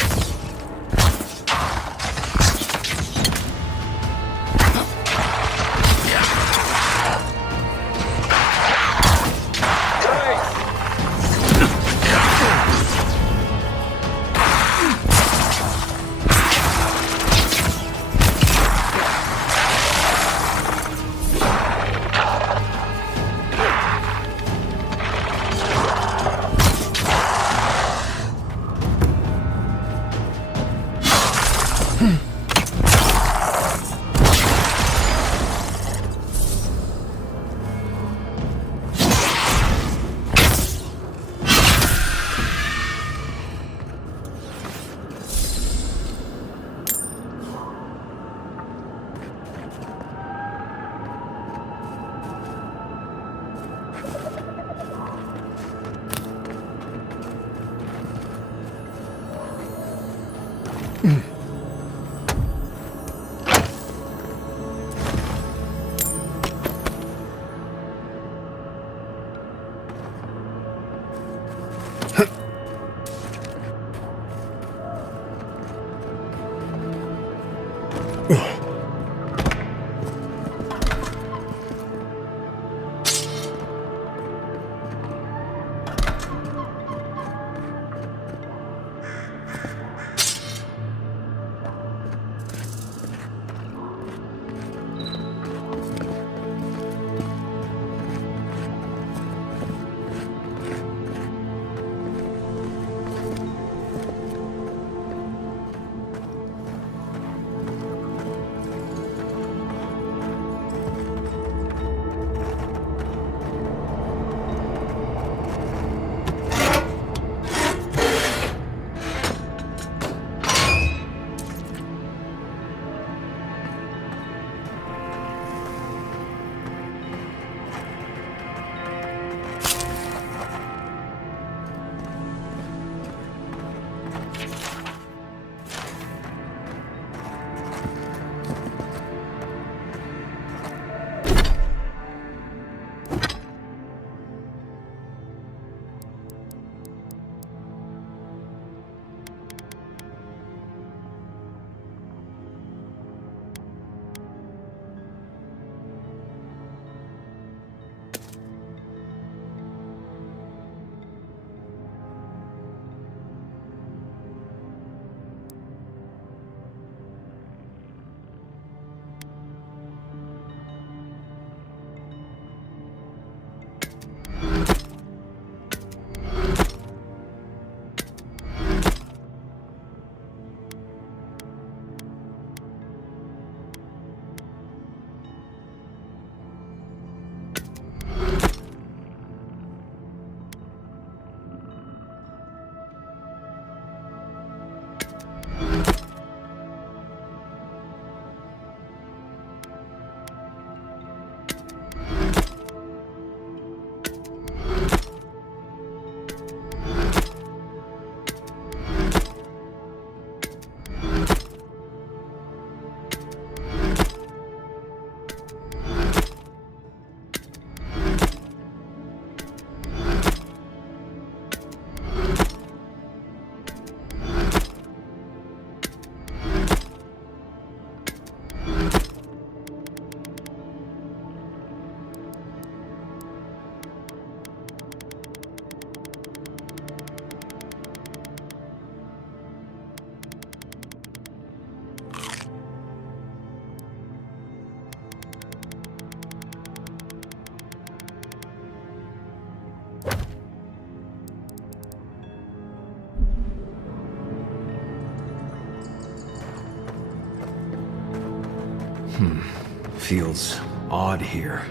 feels odd here.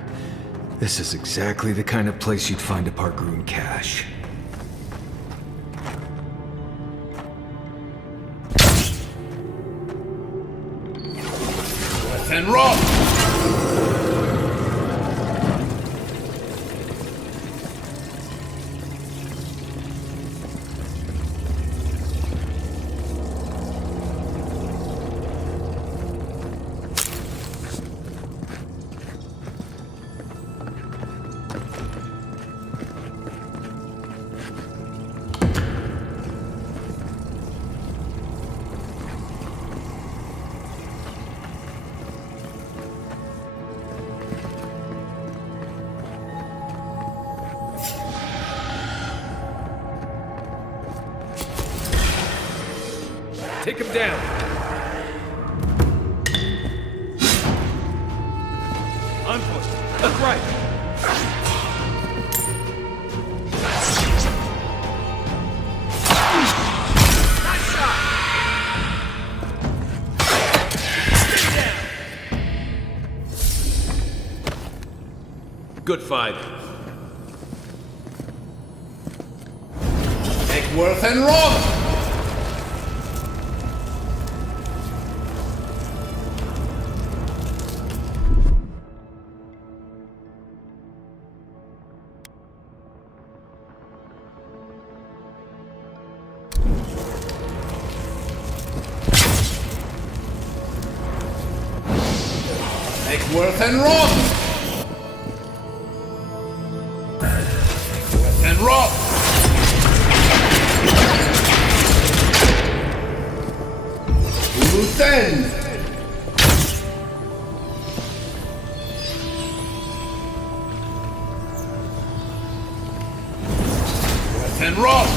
This is exactly the kind of place you'd find a Pargroon cache. And rock! Take him down! Unforced. Look right. Nice shot! Stay down! Good fight. Eckworth and rock! Eckworth and rock! Eckworth and rock! Loose end! Eckworth and rock!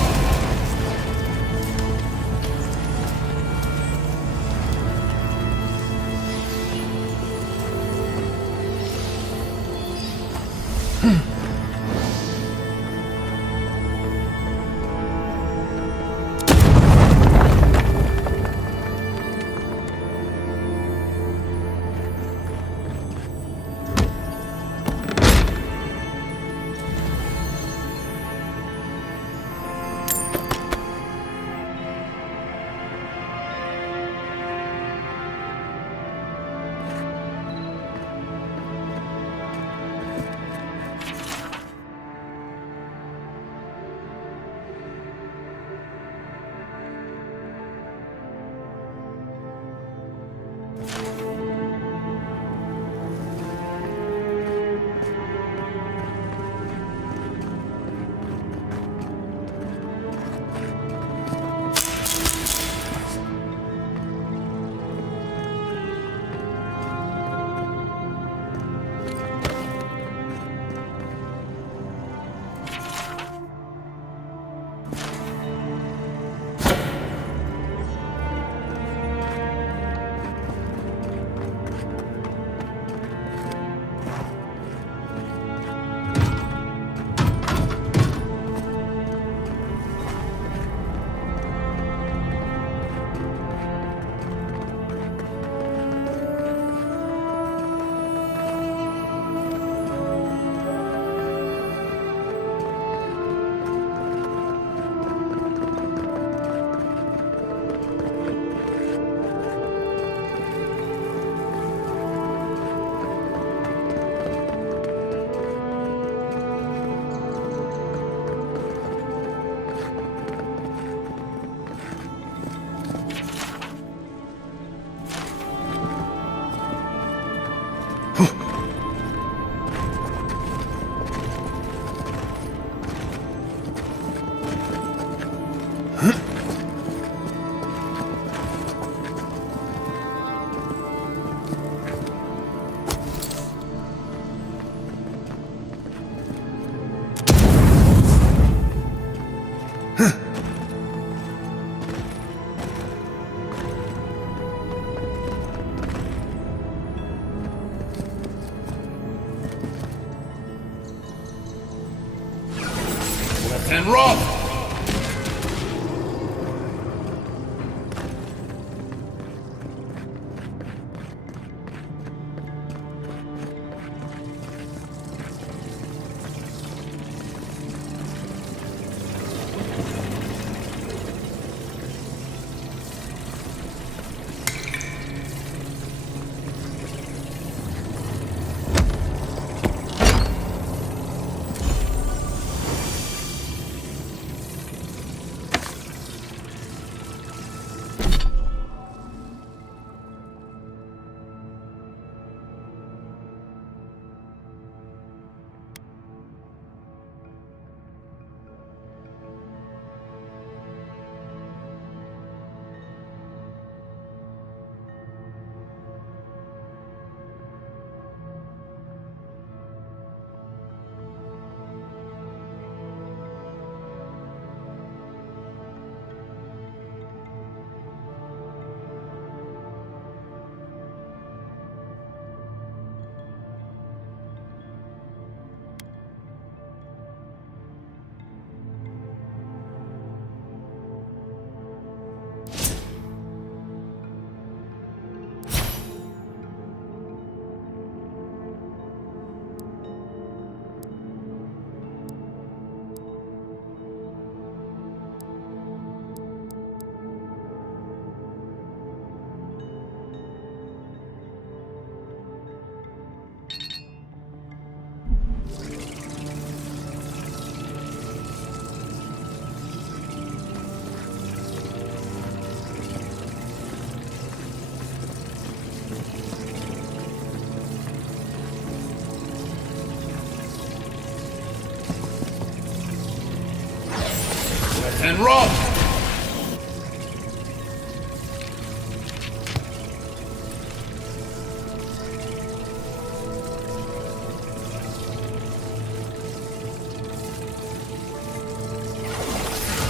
and rot!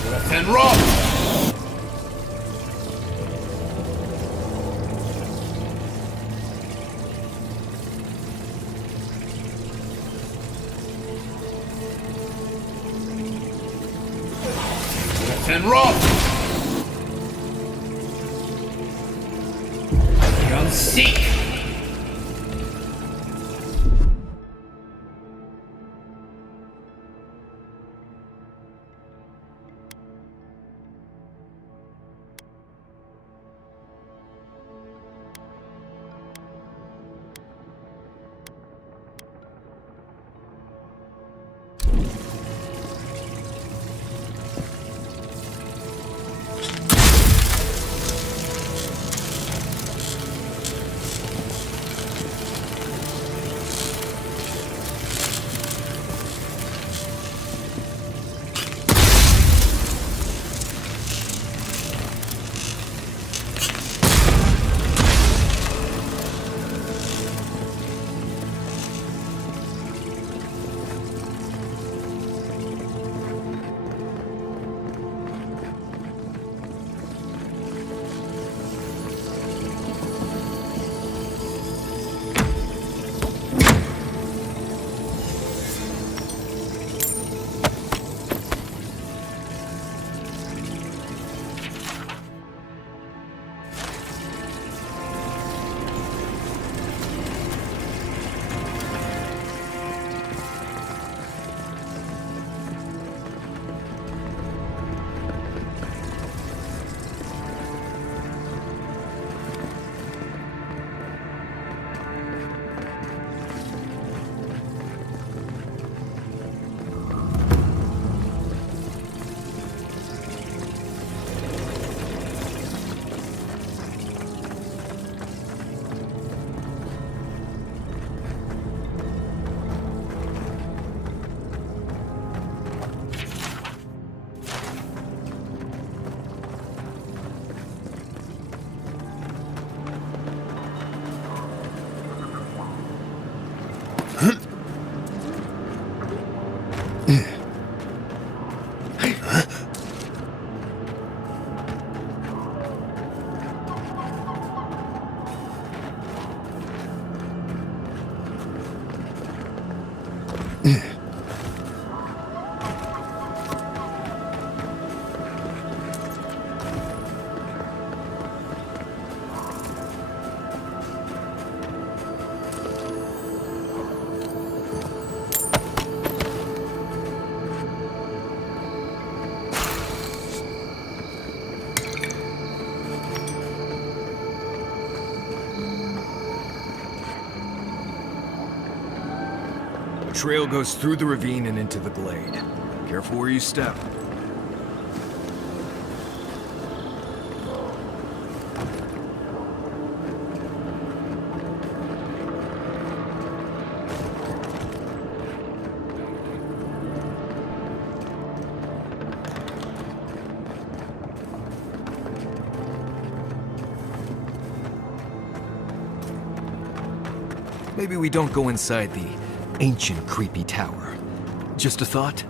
Breath and rot! And rot! You'll seek! The trail goes through the ravine and into the glade. Careful where you step. Maybe we don't go inside the ancient creepy tower. Just a thought?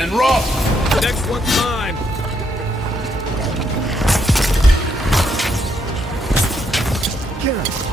and roll! Next one's mine! Get him!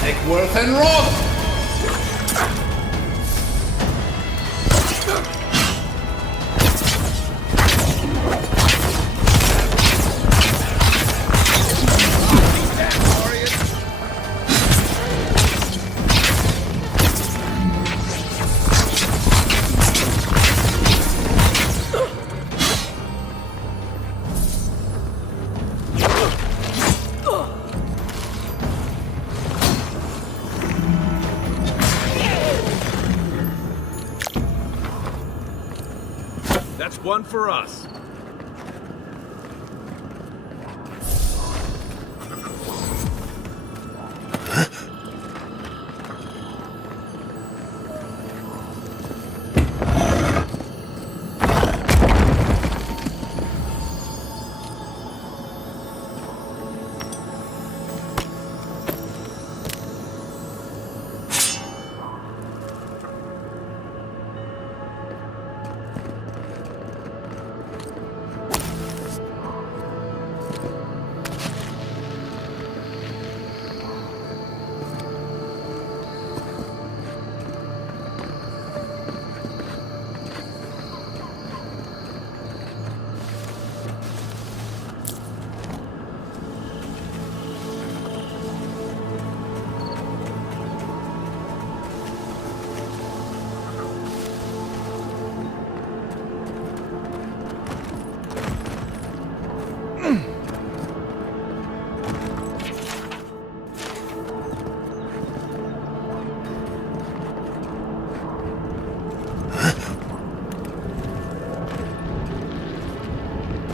Take Worth and roll! That's one for us.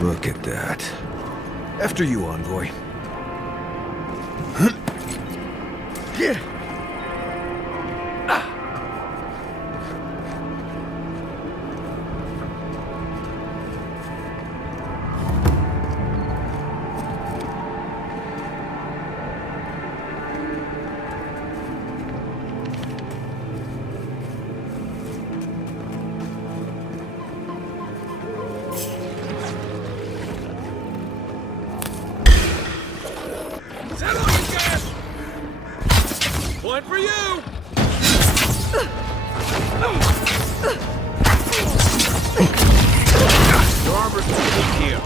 Look at that. After you, envoy. Get! One for you! Your armor's too weak here.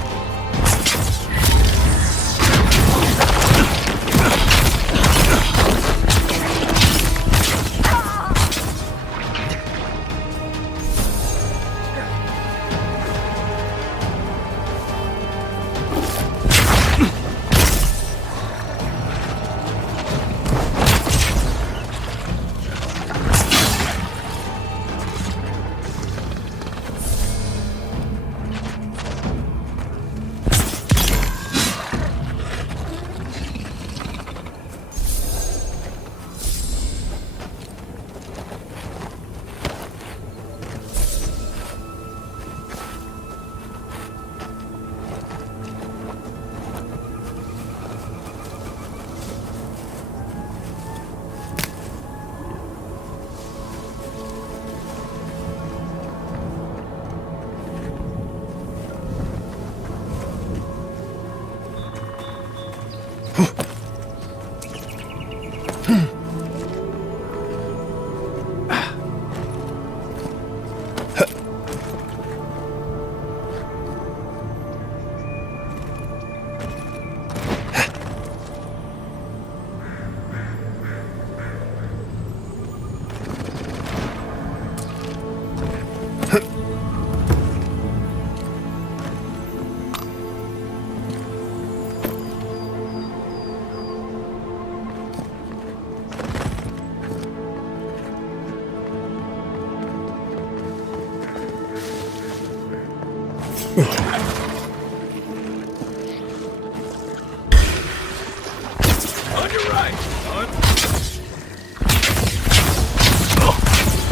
right, son.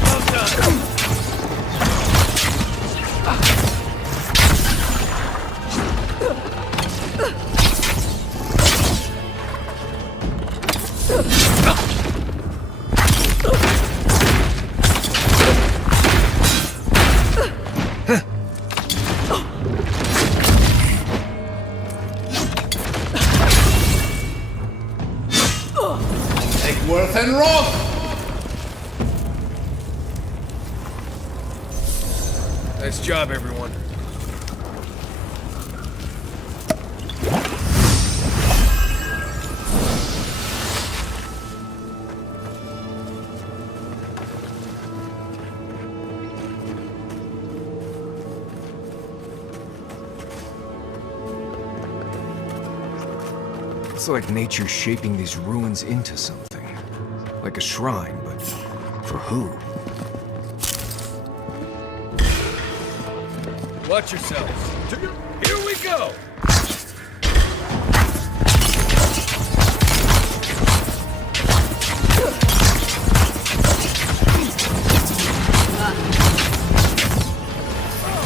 Well done. Take Worth and Roth! Nice job, everyone. It's like nature shaping these ruins into something. Like a shrine, but for who? Watch yourselves. Here we go!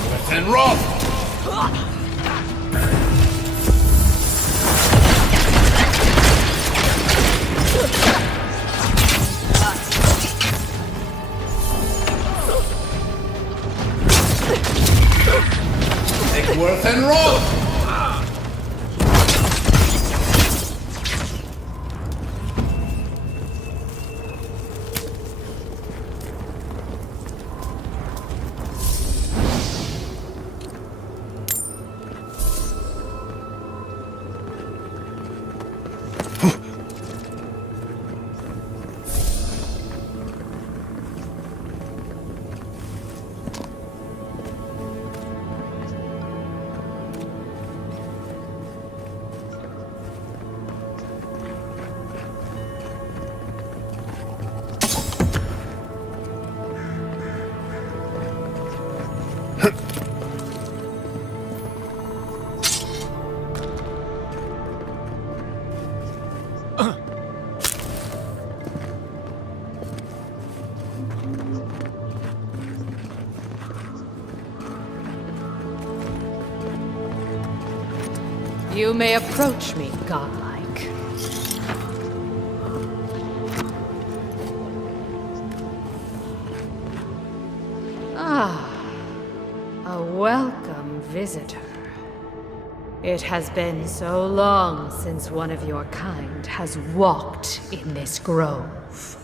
Worth and Roth! Take Worth and Roth! You may approach me, godlike. Ah, a welcome visitor. It has been so long since one of your kind has walked in this grove.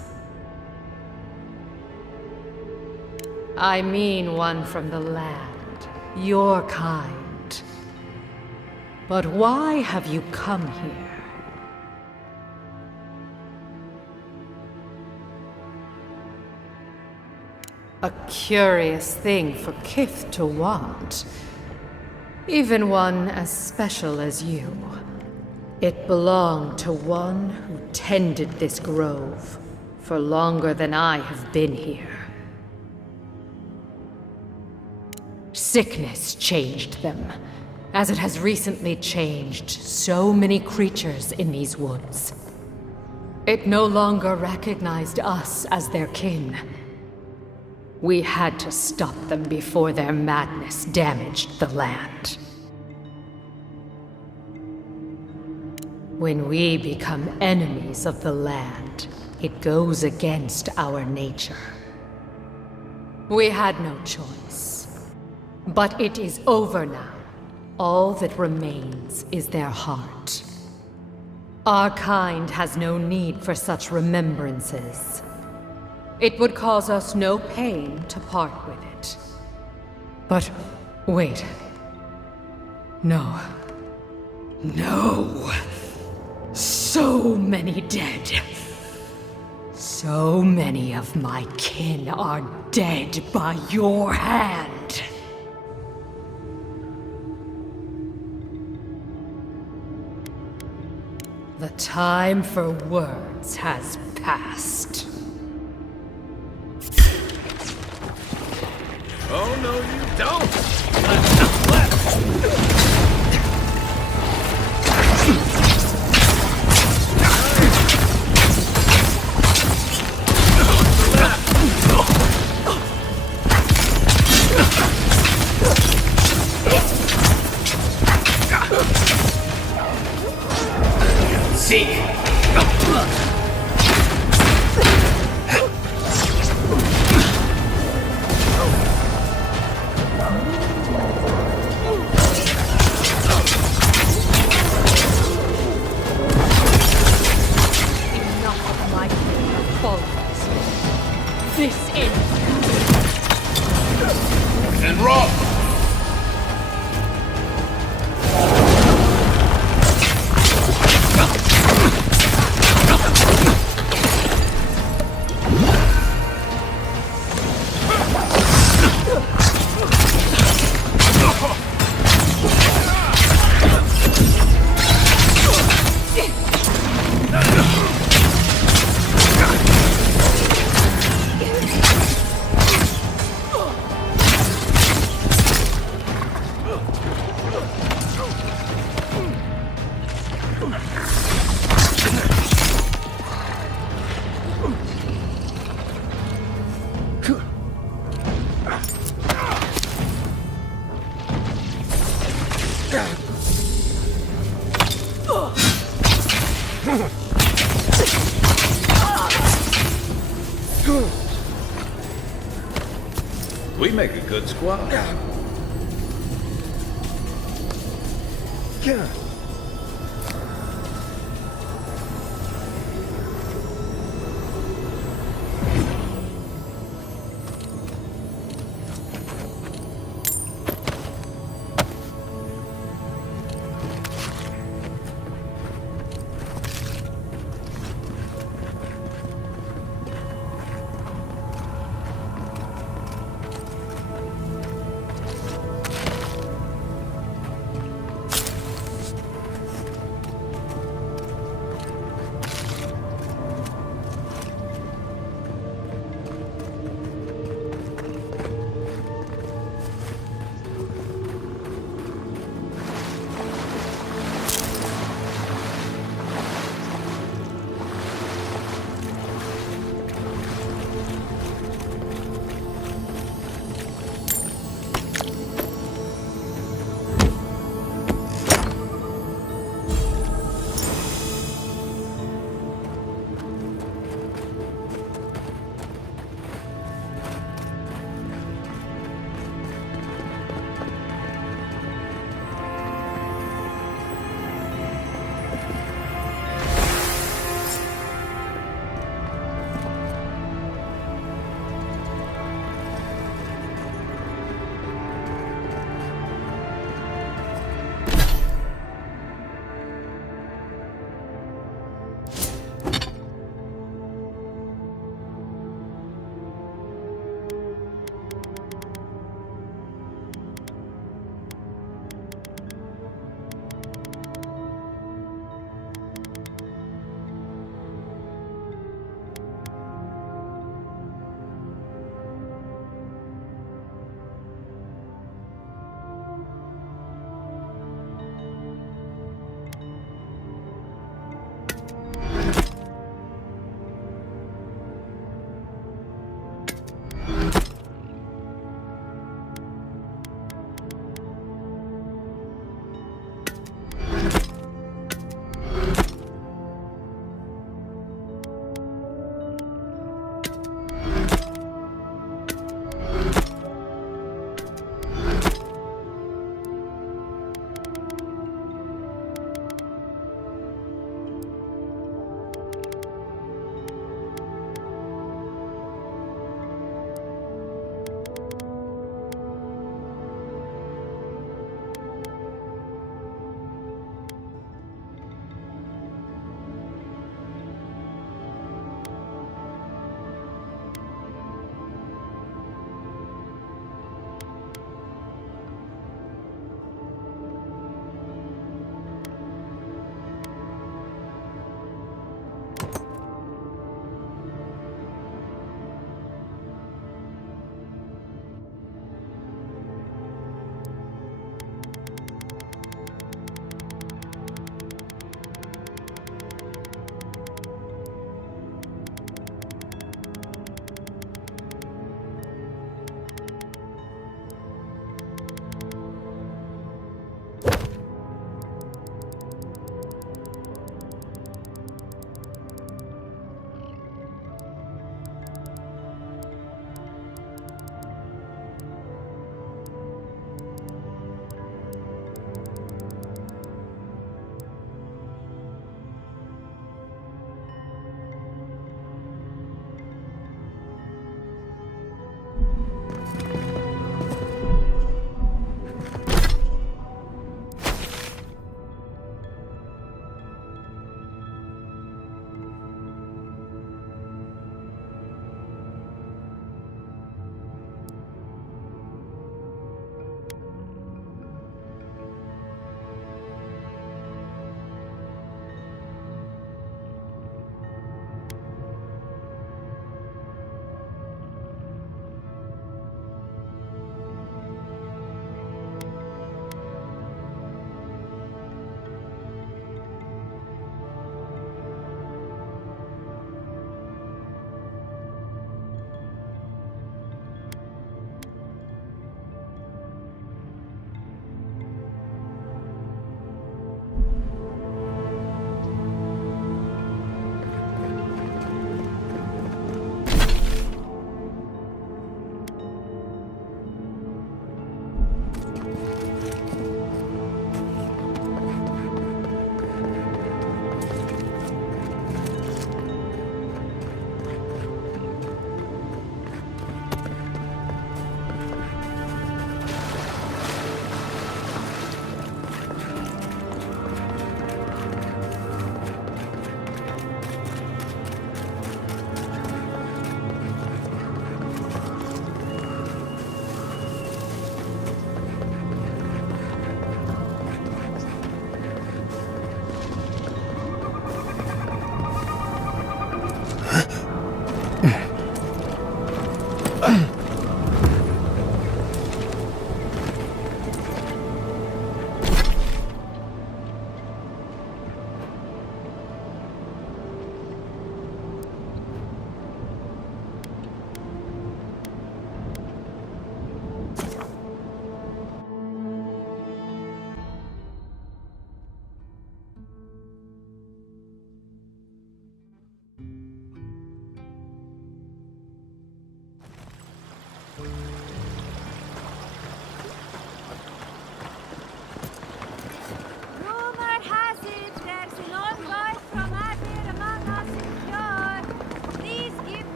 I mean one from the land, your kind. But why have you come here? A curious thing for Kith to want. Even one as special as you. It belonged to one who tended this grove for longer than I have been here. Sickness changed them, as it has recently changed so many creatures in these woods. It no longer recognized us as their kin. We had to stop them before their madness damaged the land. When we become enemies of the land, it goes against our nature. We had no choice. But it is over now. All that remains is their heart. Our kind has no need for such remembrances. It would cause us no pain to part with it. But wait. No. No. So many dead. So many of my kin are dead by your hand. The time for words has passed. Oh, no, you don't! Left. We make a good squad.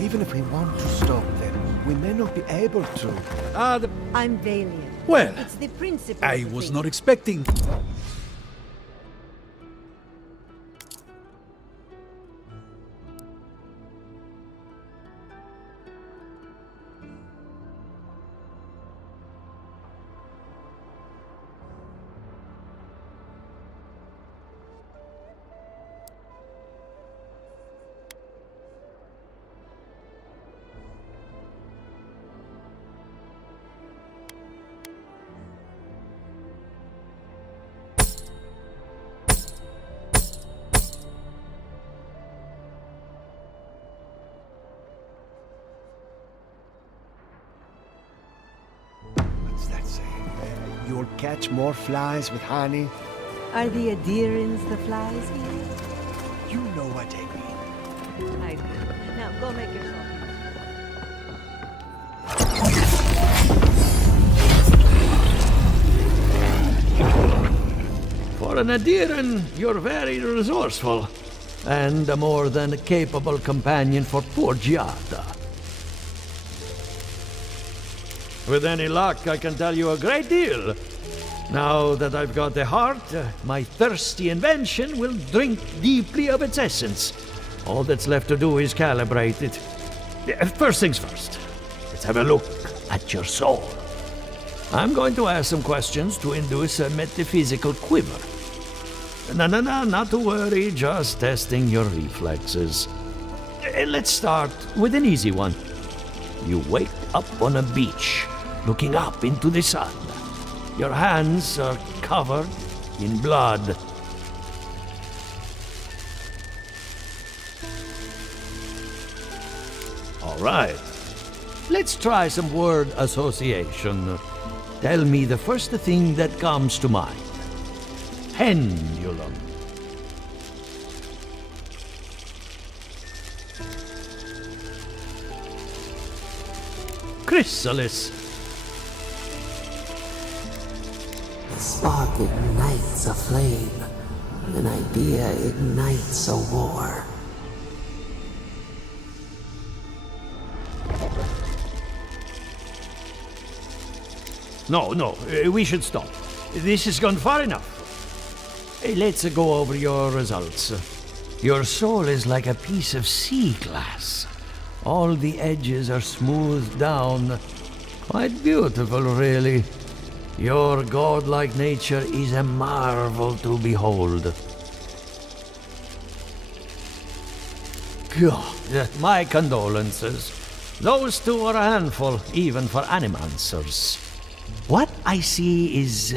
Even if we want to stop them, we may not be able to. I'm Valiant. Well, It's the principle. I of the was thing. not expecting. What's that saying? You'll catch more flies with honey? Are the adherents the flies here? You know what I mean. I do. Now go make yourself useful. For an Adiran, you're very resourceful, and a more than capable companion for poor Giada. With any luck, I can tell you a great deal. Now that I've got the heart, my thirsty invention will drink deeply of its essence. All that's left to do is calibrate it. First things first, let's have a look at your soul. I'm going to ask some questions to induce a metaphysical quiver. No, not to worry, just testing your reflexes. Let's start with an easy one. You wake up on a beach, looking up into the sun. Your hands are covered in blood. All right. Let's try some word association. Tell me the first thing that comes to mind. Pendulum. Chrysalis. A spark ignites a flame. An idea ignites a war. No, we should stop. This has gone far enough. Let's go over your results. Your soul is like a piece of sea glass. All the edges are smoothed down. Quite beautiful, really. Your godlike nature is a marvel to behold. God, my condolences. Those two are a handful, even for animancers. What I see is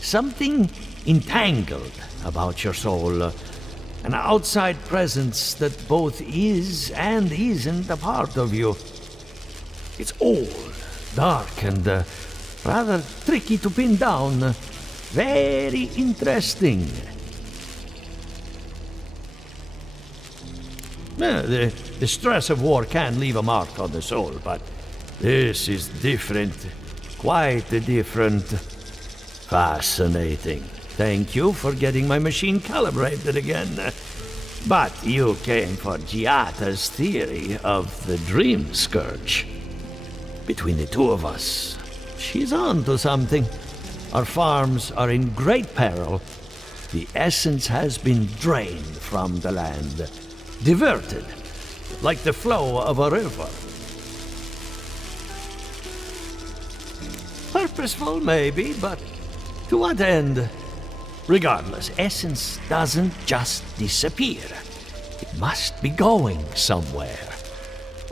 something entangled about your soul. An outside presence that both is and isn't a part of you. It's old, dark, and rather tricky to pin down. Very interesting. The stress of war can leave a mark on the soul, but this is different. Quite different. Fascinating. Thank you for getting my machine calibrated again. But you came for Giata's theory of the Dream Scourge. Between the two of us, she's on to something. Our farms are in great peril. The essence has been drained from the land, diverted, like the flow of a river. Purposeful, maybe, but to what end? Regardless, essence doesn't just disappear. It must be going somewhere.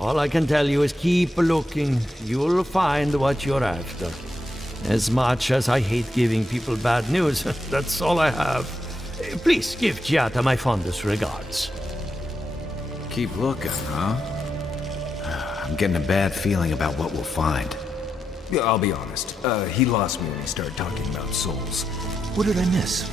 All I can tell you is keep looking. You'll find what you're after. As much as I hate giving people bad news, that's all I have. Please give Giata my fondest regards. Keep looking, huh? I'm getting a bad feeling about what we'll find. Yeah, I'll be honest. He lost me when he started talking about souls. What did I miss?